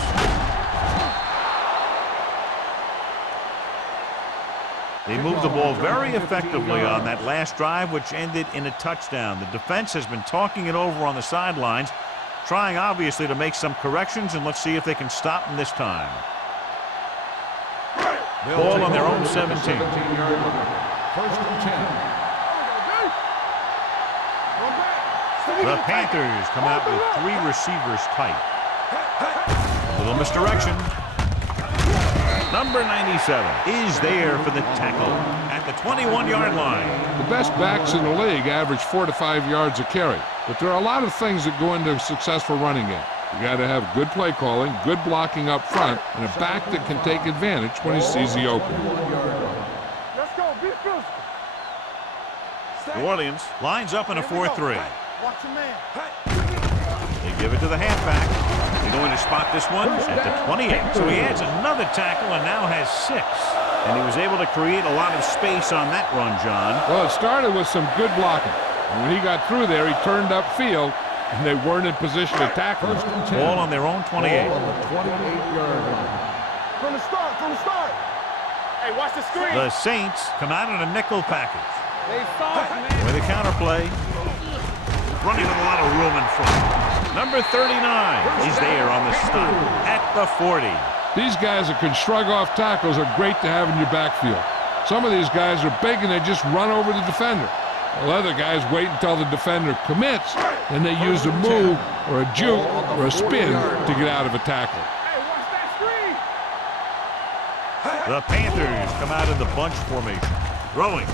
They moved the ball very effectively on that last drive, which ended in a touchdown. The defense has been talking it over on the sidelines, trying obviously to make some corrections, and let's see if they can stop them this time. Ball on their own 17. 17-yard line. First and 10. The Panthers come out with 3 receivers tight. Little misdirection. Number 97 is there for the tackle at the 21-yard line. The best backs in the league average 4 to 5 yards a carry, but there are a lot of things that go into a successful running game. You got to have good play calling, good blocking up front, and a back that can take advantage when he sees the opening. Let's go. Be physical. New Orleans lines up in a 4-3. Watch your man. They give it to the halfback. They're going to spot this one at the 28. So he adds another tackle and now has 6. And he was able to create a lot of space on that run, John. Well, it started with some good blocking. And when he got through there, he turned upfield, and they weren't in position to tackle him. Ball on their own 28. Ball on the 28-yard line. From the start. Hey, watch the screen. The Saints come out in a nickel package. They soft, man. With a counterplay. Running with a lot of room in front. Number 39 is there on the stop at the 40. These guys that can shrug off tackles are great to have in your backfield. Some of these guys are big and they just run over the defender. While other guys wait until the defender commits, and they use a move or a juke or a spin to get out of a tackle. Hey, watch that screen. The Panthers come out in the bunch formation. Throwing.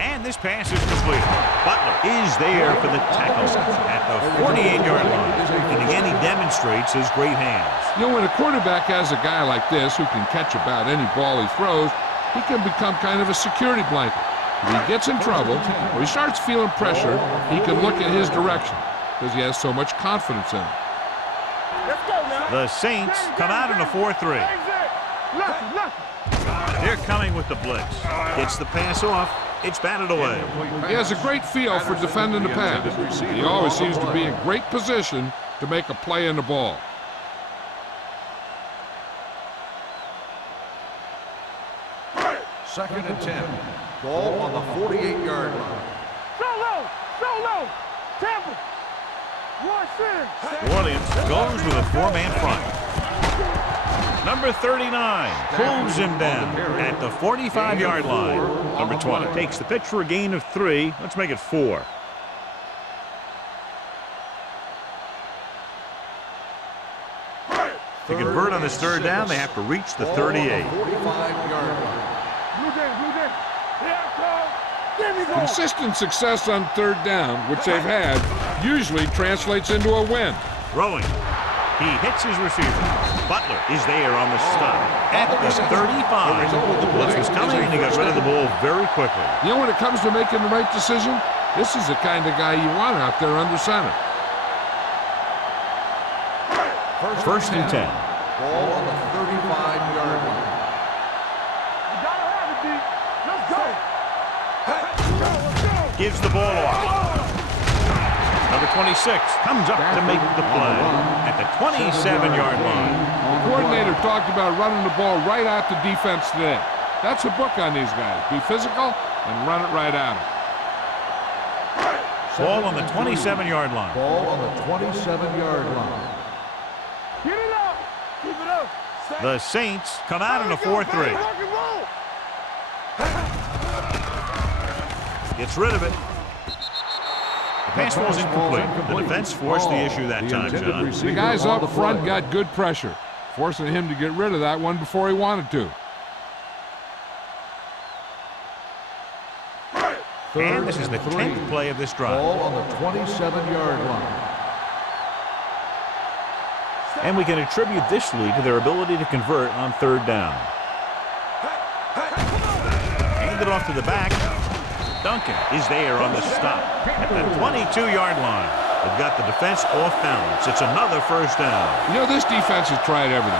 And this pass is completed. Butler is there for the tackle at the 48-yard line. And again, he demonstrates his great hands. You know, when a quarterback has a guy like this who can catch about any ball he throws, he can become kind of a security blanket. If he gets in trouble or he starts feeling pressure, he can look in his direction because he has so much confidence in him. Let's go now. The Saints come out in a 4-3. They're coming with the blitz. Gets the pass off. It's batted away. He has a great feel for defending the pass. He always seems to be in great position to make a play in the ball. Second and 10. Ball on the 48-yard line. Solo. Temple. Rush in. New Orleans goes with a 4-man front. Number 39 pulls him down at the 45-yard line. Number 20 takes the pitch for a gain of 3. Let's make it 4. To convert on this third down, they have to reach the 38. 45-yard line. Blue game. Here I come. Give me the Consistent success on third down, which they've had, usually translates into a win. Throwing. He hits his receiver. Butler is there on the stop at the 35. The blitz was coming, and he got rid of the ball very quickly. You know, when it comes to making the right decision, this is the kind of guy you want out there under center. First and 10. Ball on the 35-yard line. You gotta have it, D. Let's go. Gives the ball off. Number 26 comes up to make the play at the 27-yard line. The coordinator talked about running the ball right at the defense today. That's a book on these guys. Be physical and run it right at them. Ball on the 27-yard line. Ball on the 27-yard line. Get it up. Keep it up. The Saints come out in a 4-3. Rock and roll. Gets rid of it. The pass was incomplete. The defense forced the issue that time, John. The guys up front got good pressure, forcing him to get rid of that one before he wanted to. And this is the 10th play of this drive. Ball on the 27-yard line. And we can attribute this lead to their ability to convert on third down. Hand it off to the back. Duncan is there on the stop at the 22-yard line. They've got the defense off balance. It's another first down. You know, this defense has tried everything.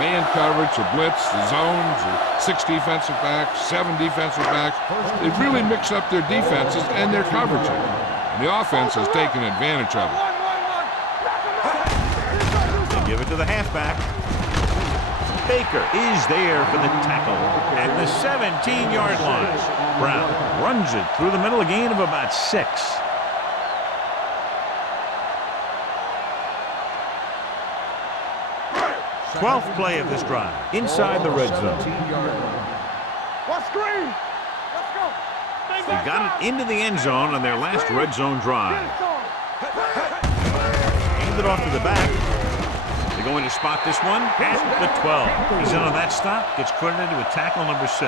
Man coverage, the blitz, the zones, the 6 defensive backs, 7 defensive backs. They've really mixed up their defenses and their coverages. And the offense has taken advantage of it. They give it to the halfback. Baker is there for the tackle at the 17-yard line. Brown runs it through the middle, a gain of about 6. 12th play of this drive. Inside the red zone. What screen? Let's go. They got it into the end zone on their last red zone drive. Hand it off to the back. They're going to spot this one at the 12. He's in on that stop. Gets credited with tackle number 6.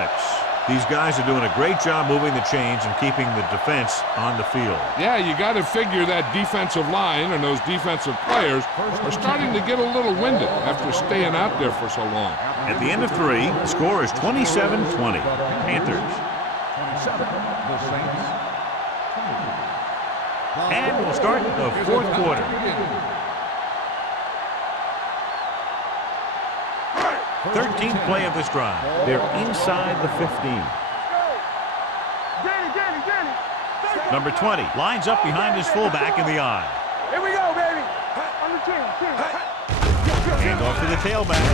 These guys are doing a great job moving the chains and keeping the defense on the field. Yeah, you got to figure that defensive line and those defensive players are starting to get a little winded after staying out there for so long. At the end of 3, the score is 27-20. Panthers. 27, the Saints. And we'll start the 4th quarter. 13th play of this drive. They're inside the 15. Number 20 lines up behind his fullback in the eye. Here we go, baby. Under 10. Hand off to the tailback.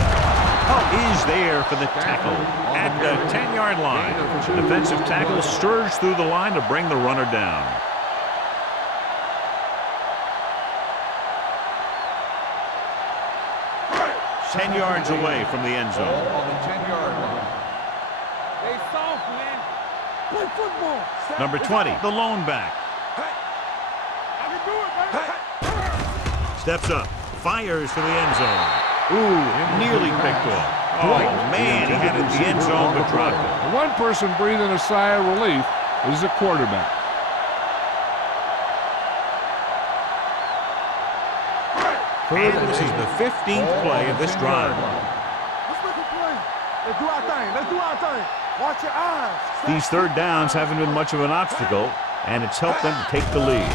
Is there for the tackle at the 10-yard line. The defensive tackle surged through the line to bring the runner down. Ten yards away from the end zone. On the 10-yard line. They soft, man. Play football. Number 20, the lone back. I can do it, baby. Steps up, fires for the end zone. Ooh, nearly picked off. Oh, man, he had it in the end zone but dropped it. The one person breathing a sigh of relief is the quarterback. And this is the 15th play of this drive. Let's make a play. Let's do our thing. Let's do our thing. Watch your eyes. These third downs haven't been much of an obstacle, and it's helped them to take the lead.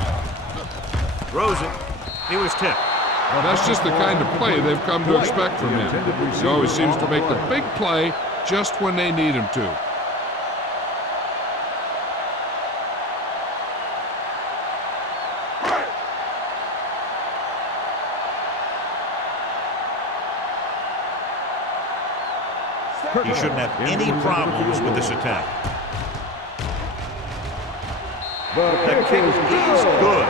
Throws it. He was tipped. Well, that's just the kind of play they've come to expect from him. He always seems to make the big play just when they need him to. He shouldn't have any problems with this attack. The kick is good.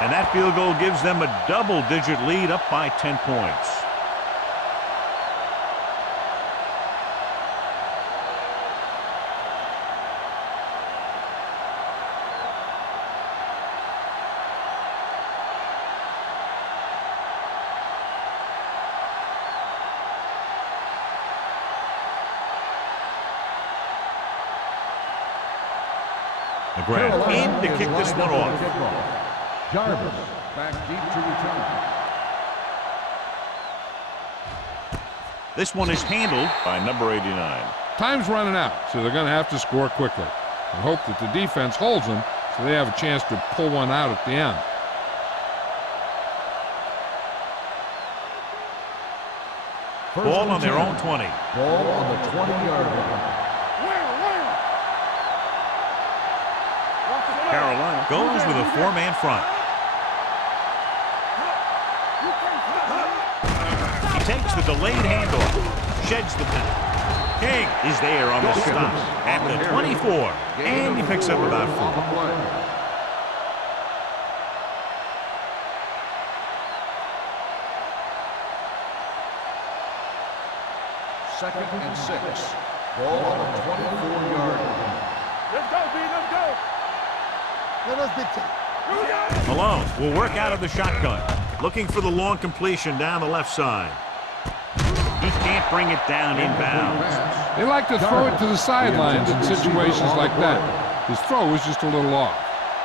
And that field goal gives them a double-digit lead, up by 10 points. McGrath in to kick this one off. Jarvis back deep to return. This one is handled by number 89. Time's running out, so they're going to have to score quickly and hope that the defense holds them so they have a chance to pull one out at the end. Ball on their own 20. Ball on the 20-yard line. Carolina goes with a 4-man front. He takes the delayed handoff, sheds the penalty. King is there on the stop at the 24, and he picks up about 4. Second and 6. Ball on the 24-yard line. Let's go, B. Let's go. Let us dictate. Malone will work out of the shotgun, looking for the long completion down the left side. He can't bring it down inbounds. They like to throw it to the sidelines in situations like that. His throw was just a little off.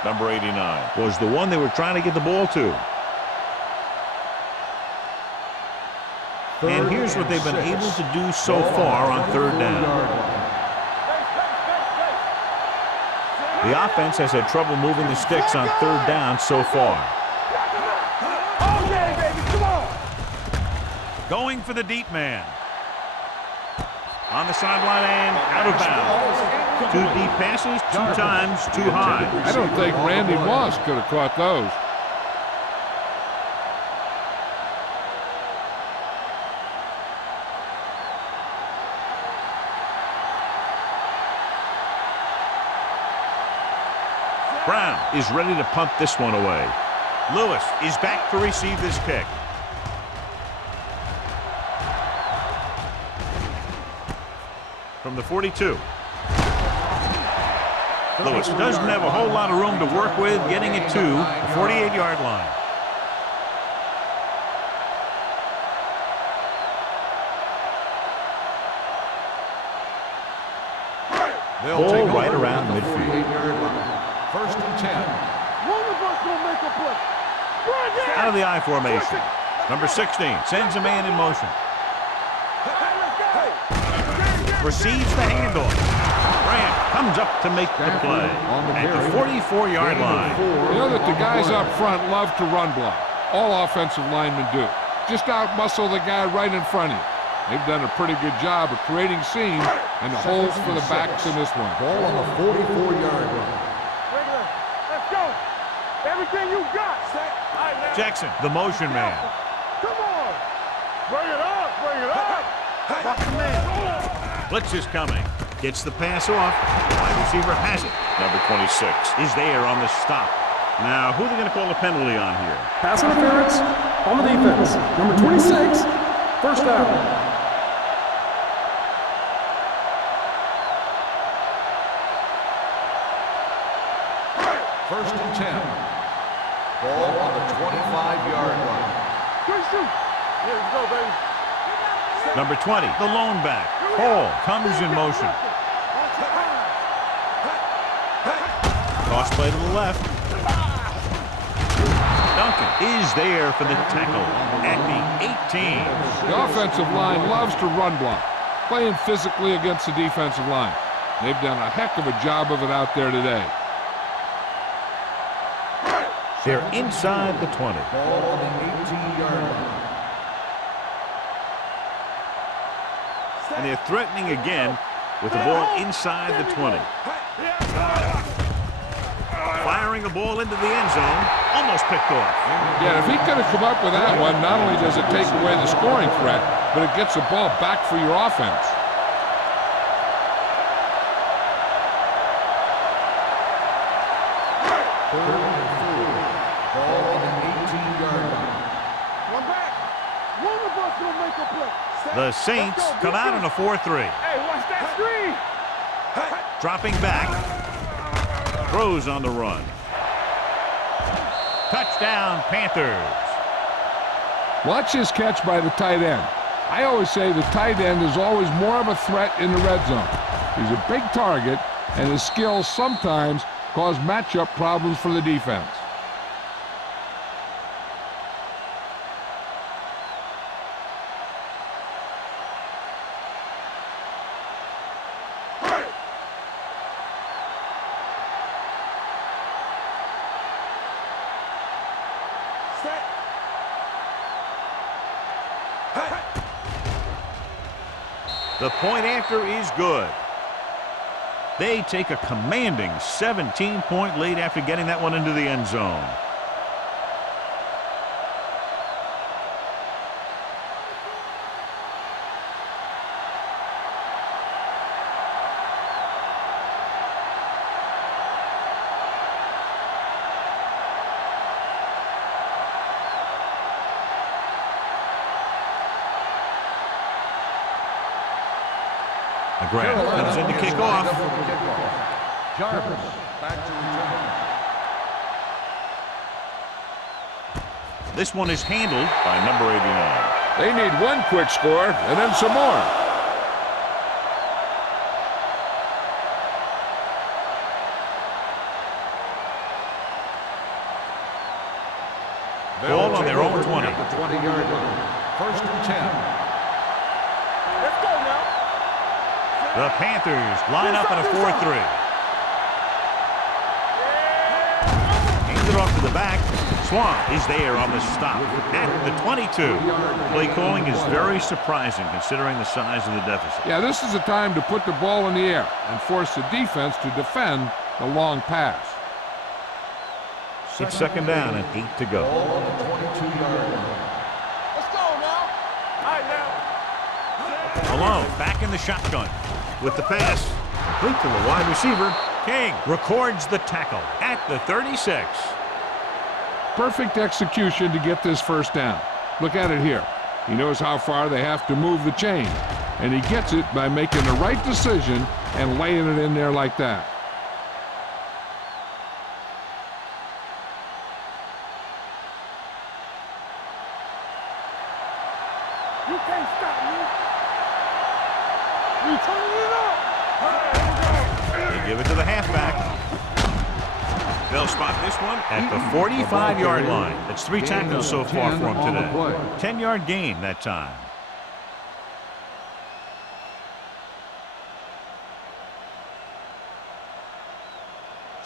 Number 89 was the one they were trying to get the ball to. And here's what they've been able to do so far on third down. The offense has had trouble moving the sticks on third down so far. Okay, baby, come on. Going for the deep man. On the sideline and out of bounds. 2 deep passes, 2 times too high. I don't think Randy Moss could have caught those. Brown is ready to punt this one away. Lewis is back to receive this kick. from the 42. Lewis doesn't have a whole lot of room to work with, getting it to the 48-yard line. Ball right around midfield. First and 10. One of us will make a play. Out of the I formation. Number 16 sends a man in motion. Proceeds the handoff. Grant comes up to make the play at the 44-yard line. You know that the guys up front love to run block. All offensive linemen do. Just out-muscle the guy right in front of you. They've done a pretty good job of creating seams and the holes for the backs in this one. Ball on the 44-yard line. Let's go. Everything you got. Set. Jackson, the motion man. Come on. Bring it up. Bring it up. Fuck the man. Blitz is coming. Gets the pass off. Wide receiver has it. Number 26 is there on the stop. Now, who are they going to call a penalty on here? Pass interference on the defense. Number 26, first down. First and 10. Ball on the 25-yard line. Good shoot. Here we go, baby. Number 20, the lone back. Hall comes in motion. Toss play to the left. Duncan is there for the tackle at the 18. The offensive line loves to run block, playing physically against the defensive line. They've done a heck of a job of it out there today. They're inside the 20. Ball on the 18-yard line. And they're threatening again with the ball inside the 20. Firing a ball into the end zone, almost picked off. Yeah, if he could have come up with that one, not only does it take away the scoring threat, but it gets the ball back for your offense. Third and 4. Ball on the 18-yard line. One back. One of us will make a play. Set. The Saints come out in a 4-3. Hey, watch that screen. Dropping back. Throws on the run. Touchdown, Panthers. Watch his catch by the tight end. I always say the tight end is always more of a threat in the red zone. He's a big target, and his skills sometimes cause matchup problems for the defense. The point after is good. They take a commanding 17-point lead after getting that one into the end zone. McGrath comes in to kick off. Jarvis back to return. This one is handled by number 89. They need one quick score and then some more. Ball on their own 20. At the 20-yard line. First and 10. Let's go now. The Panthers line up in a 4-3. Hands it off to the back. Swan is there on the stop at the 22. Play calling is very surprising considering the size of the deficit. Yeah, this is the time to put the ball in the air and force the defense to defend the long pass. It's second down and 8 to go. Ball on the 22-yard line. Let's go now. All right now. Malone back in the shotgun with the pass. Complete to the wide receiver. King records the tackle at the 36. Perfect execution to get this first down. Look at it here. He knows how far they have to move the chain. and he gets it by making the right decision and laying it in there like that. You can't stop me. You turning it up. They give it to the halfback. They'll spot this one at the 45-yard line. That's 3 tackles so far for him today. 10-yard gain that time.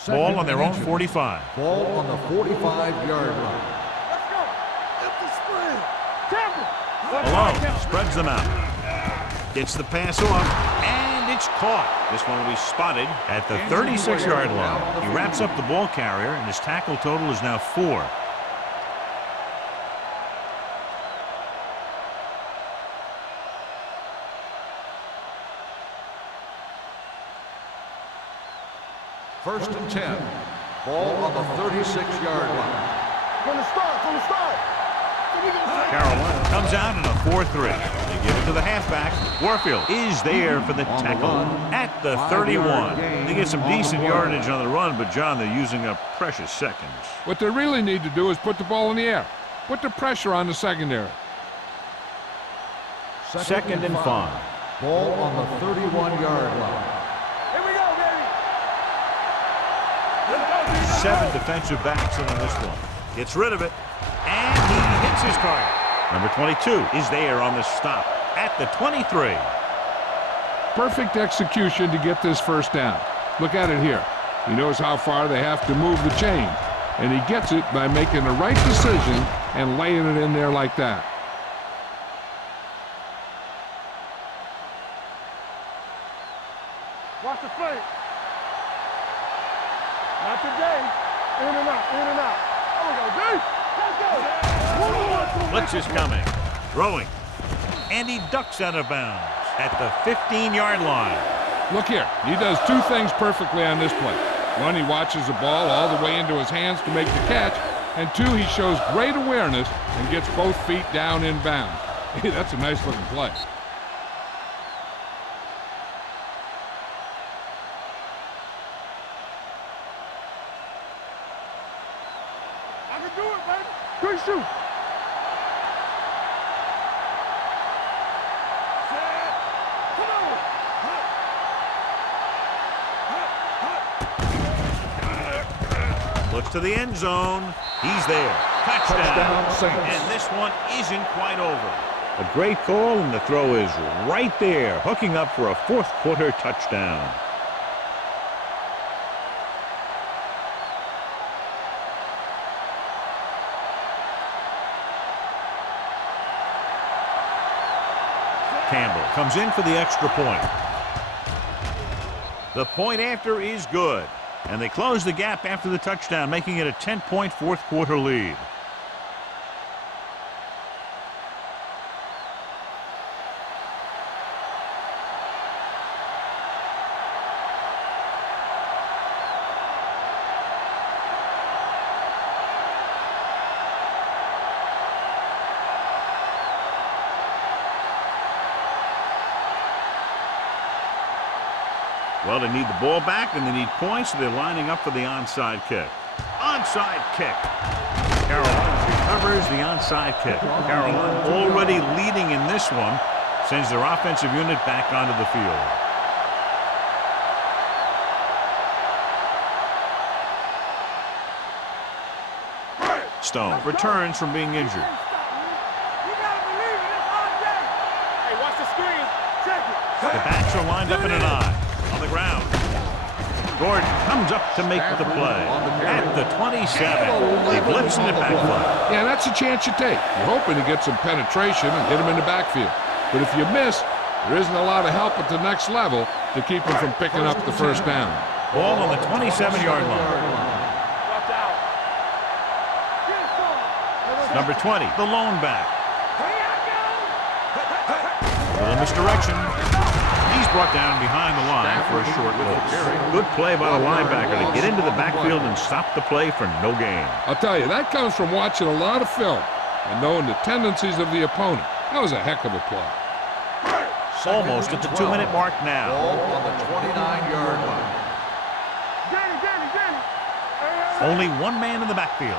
Ball on their own 45. Ball on the 45-yard line. Let's go. Empty spread. Tampa. Malone spreads them out. Gets the pass off, and it's caught. This one will be spotted at the 36-yard line. He wraps up the ball carrier, and his tackle total is now 4. First and 10. Ball on the 36-yard line. From the start. Carolina comes out in a 4-3. They give it to the halfback. Warfield is there for the tackle at the 31. They get some decent yardage on the run, but, John, they're using up precious seconds. What they really need to do is put the ball in the air. Put the pressure on the secondary. Second and 5. Ball on the 31-yard line. Here we go, baby. 7 defensive backs in on this one. Gets rid of it, and he hits his target. Number 22 is there on the stop at the 23. Perfect execution to get this first down. Look at it here. He knows how far they have to move the chain, and he gets it by making the right decision and laying it in there like that. Watch the play. Not today. In and out. There we go, D. Let's go. Blitz is coming. Throwing. And he ducks out of bounds at the 15-yard line. Look here. He does 2 things perfectly on this play. 1, he watches the ball all the way into his hands to make the catch. And 2, he shows great awareness and gets both feet down in bounds. Hey, that's a nice-looking play. I can do it, baby. Good shoot. Looks to the end zone. He's there. Touchdown. Saints. And this one isn't quite over. A great call, and the throw is right there, hooking up for a fourth-quarter touchdown. Campbell comes in for the extra point. The point after is good, and they close the gap after the touchdown, making it a 10-point fourth-quarter lead. Well, they need the ball back, and they need points, so they're lining up for the onside kick. Onside kick. Carolina recovers the onside kick. Carolina already leading in this one, sends their offensive unit back onto the field. Stone returns from being injured. You gotta believe it. It's our day. Hey, watch the screen. Check it. The backs are lined up in an I. On the ground. Gordon comes up to make the play. At the 27. They blitz in the backfield. Yeah, that's a chance you take. You're hoping to get some penetration and hit him in the backfield. But if you miss, there isn't a lot of help at the next level to keep him from picking up the first down. Ball on the 27-yard line. Watch out. Get some. Number 20, the lone back. Here I go. Little misdirection. He's brought down behind the line for a short loss. Good play by the linebacker to get into the backfield and stop the play for no gain. I'll tell you, that comes from watching a lot of film and knowing the tendencies of the opponent. That was a heck of a play. Almost at the 2-minute mark now. Ball on the 29-yard line. Only one man in the backfield.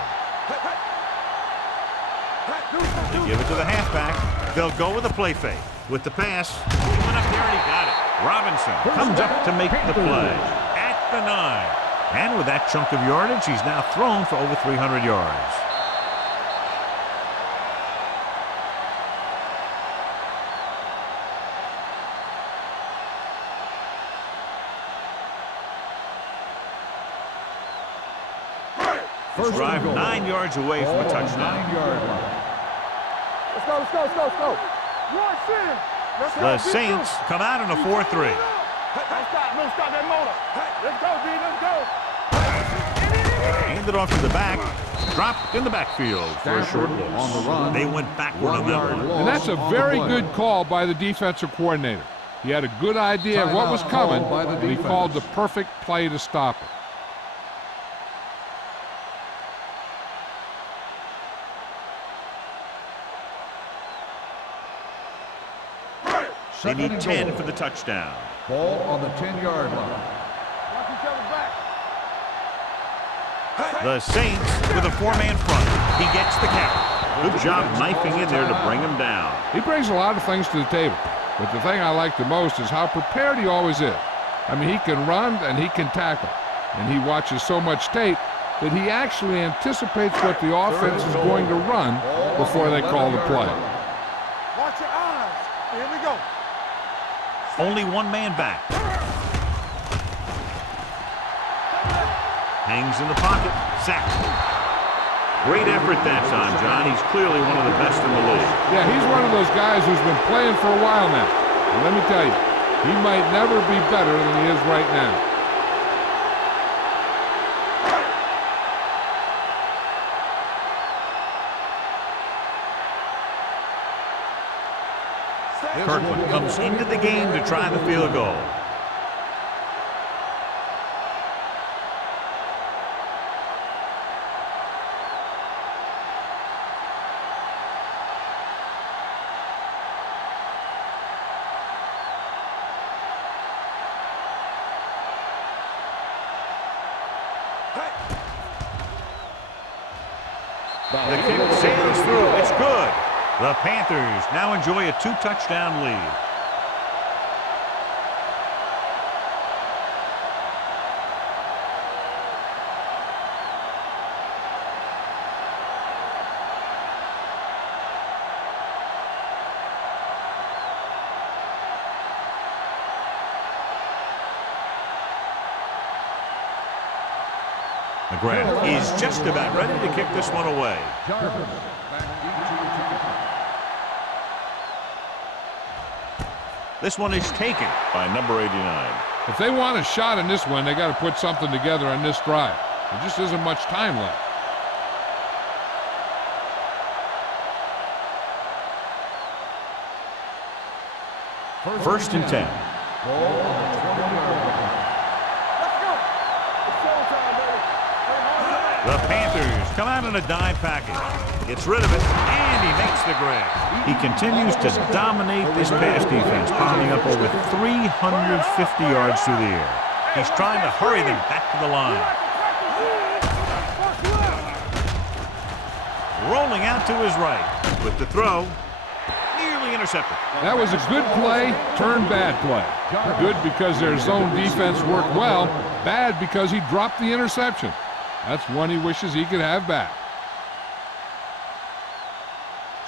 They give it to the halfback. They'll go with a play fake. With the pass, he went up there and he got it. Robinson comes up to make the play at the 9. And with that chunk of yardage, he's now thrown for over 300 yards. First Drive and goal. 9 yards away from a touchdown. 9-yard line. Let's go, let's go, let's go, let's go. One center. Let's go, The big Saints two. come out in a 4-3. Don't stop that motor. Let's go, D, let's go. Handed off to the back. Dropped in the backfield for a short loss. On the run. They went backward on that 1 yard one. loss And that's a on the very play. good call by the defensive coordinator. He had a good idea of what was Timeout coming, called by the and he called the defense. perfect play to stop it. They Second need and 10 goal. for the touchdown. Ball on the 10-yard line. Watch each other back. The Saints with a 4-man front. He gets the carry. Good job knifing in there to bring him down. He brings a lot of things to the table, but the thing I like the most is how prepared he always is. I mean, he can run and he can tackle, and he watches so much tape that he actually anticipates what the offense is going to run before they call the play. Watch your eyes. Here we go. Only one man back. Hangs in the pocket. Sack. Great effort that time, John. He's clearly one of the best in the league. Yeah, he's one of those guys who's been playing for a while now. And let me tell you, he might never be better than he is right now. Kirkland comes into the game to try the field goal. The kick sails through. It's good. The Panthers now enjoy a 2-touchdown lead. McGrath is just about ready to kick this one away. Jarvis back into the kick. This one is taken by number 89. If they want a shot in this one, they got to put something together on this drive. There just isn't much time left. First and 10. Ball on the 20-yard line. Let's go. It's showtime, baby. The Panthers come out in a dime package. Gets rid of it, and he makes the grab. He continues to dominate this pass defense, piling up over 350 yards through the air. He's trying to hurry them back to the line. Rolling out to his right with the throw. Nearly intercepted. That was a good play, turned bad play. Good because their zone defense worked well, bad because he dropped the interception. That's one he wishes he could have back.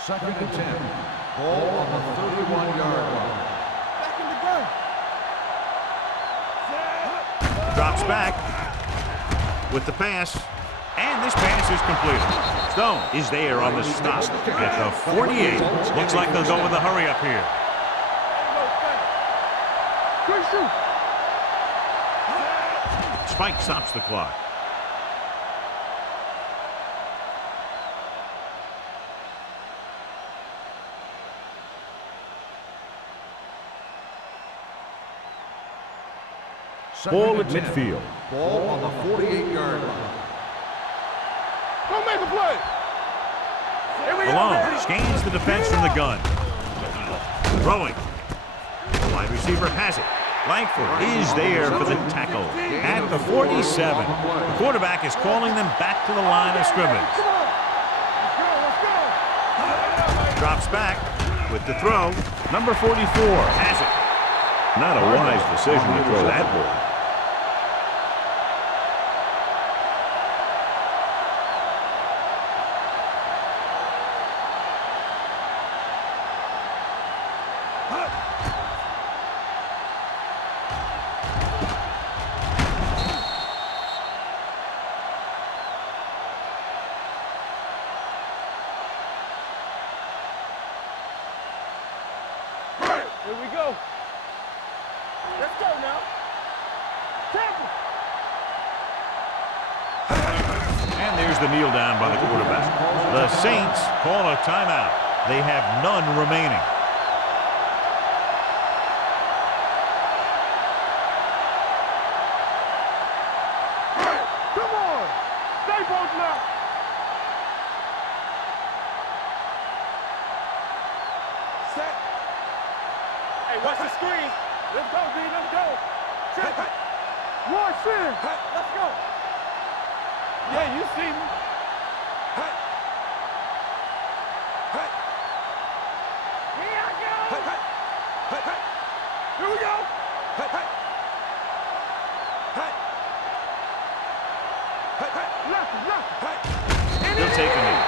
Second and 10. Ball on the 31-yard line. Back in the gun. Drops back with the pass, and this pass is completed. Stone is there on the stop at the 48. Looks like they'll go with a hurry up here. Good shoot. Spike stops the clock. Ball at midfield. Ball on the 48-yard line. Don't make a play. Here we go, Malone baby. scans the defense from the gun. Throwing. wide receiver has it. Langford is there for the tackle at the 47. The quarterback is calling them back to the line of scrimmage. Drops back with the throw. Number 44 has it. Not a wise decision to throw that ball. Here we go. Let's go now. Tackle. And there's the kneel down by the quarterback. The Saints call a timeout. They have none remaining. Come on. Stay both now. Set. Hey, watch the screen. Let's go, D. Let's go. Check it. Watch in. Let's go. Yeah, you see me. Here I go. Here we go. Left. He'll take a knee.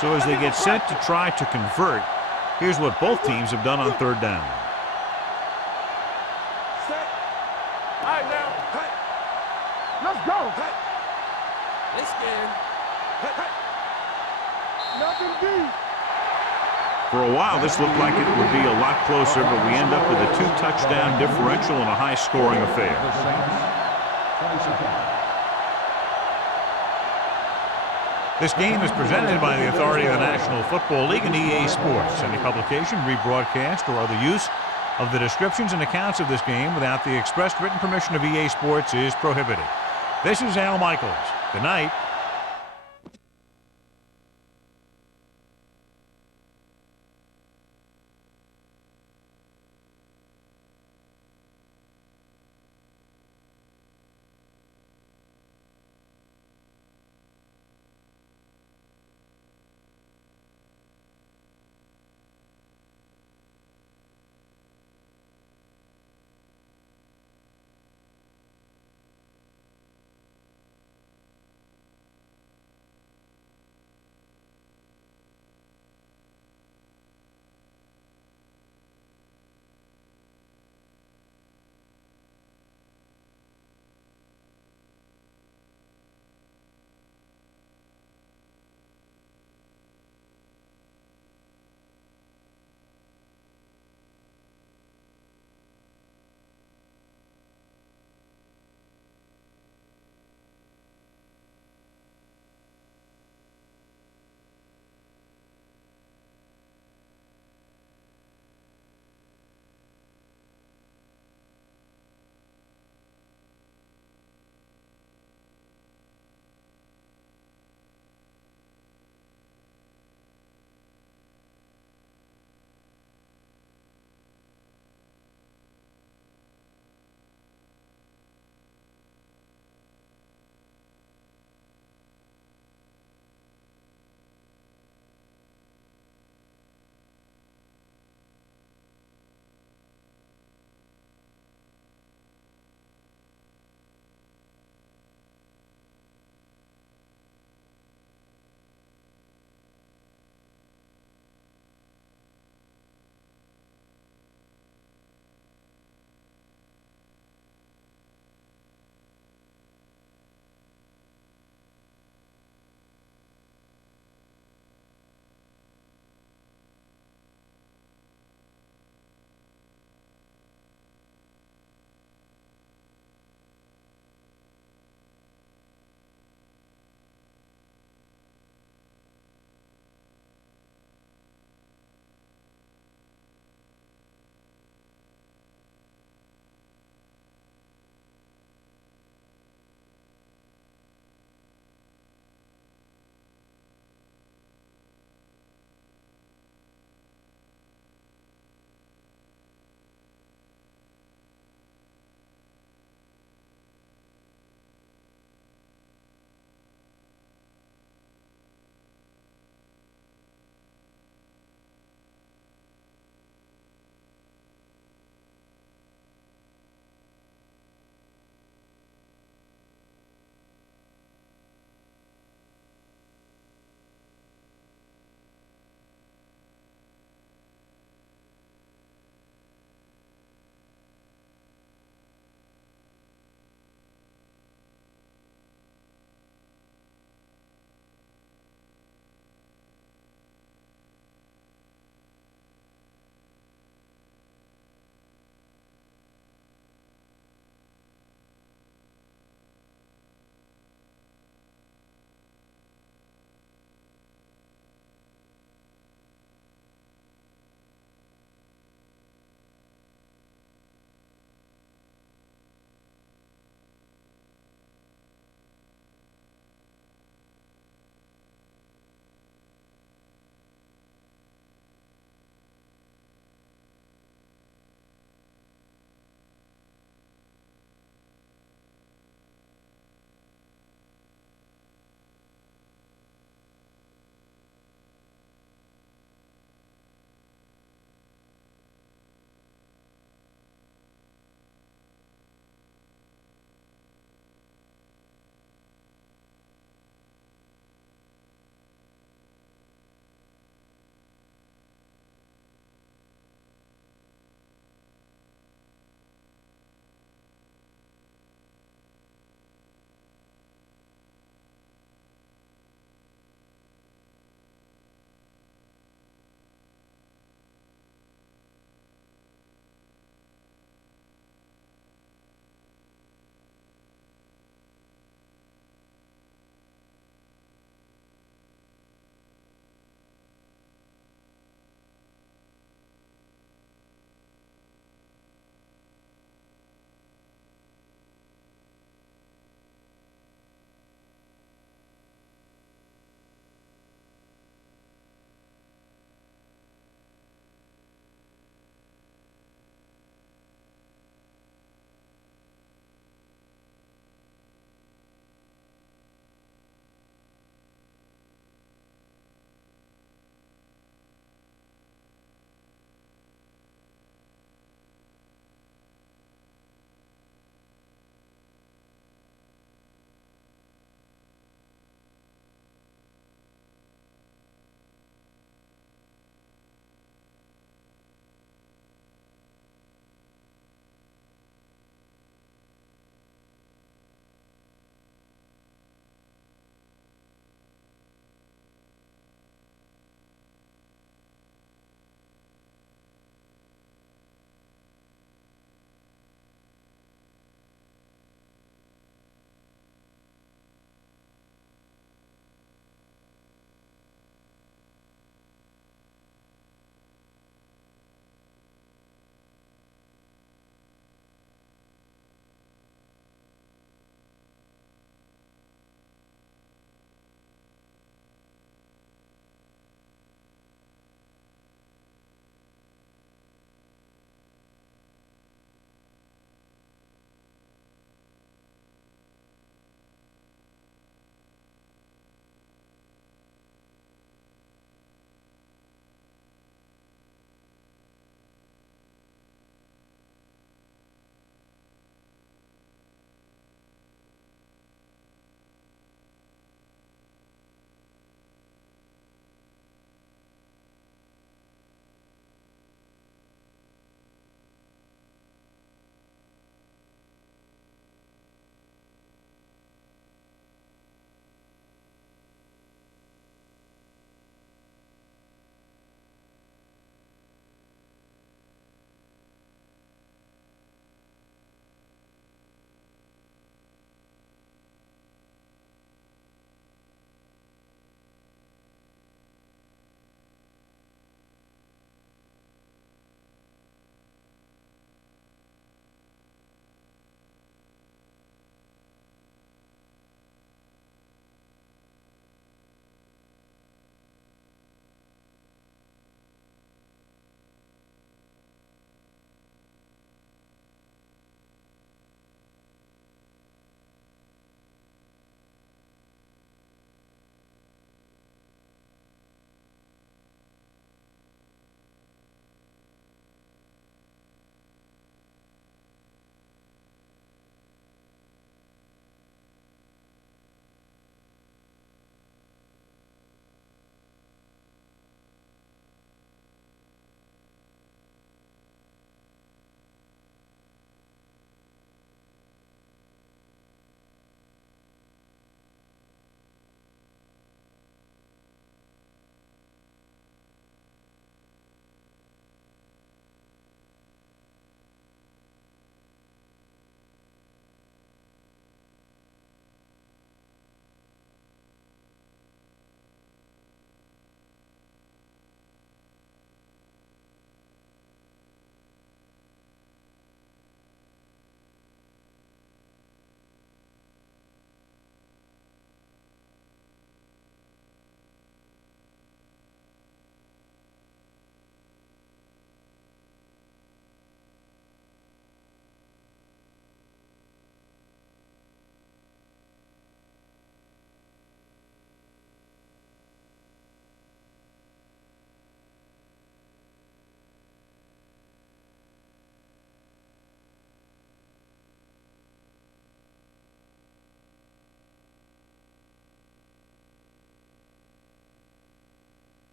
So as they get set to try to convert, here's what both teams have done on third down. Set. All right, now. Let's go. They scared. Nothing deep. For a while, this looked like it would be a lot closer, but we end up with a 2-touchdown differential and a high-scoring affair. The Saints, 20 seconds. This game is presented by the authority of the National Football League and EA Sports. Any publication, rebroadcast, or other use of the descriptions and accounts of this game without the expressed written permission of EA Sports is prohibited. This is Al Michaels. Good night.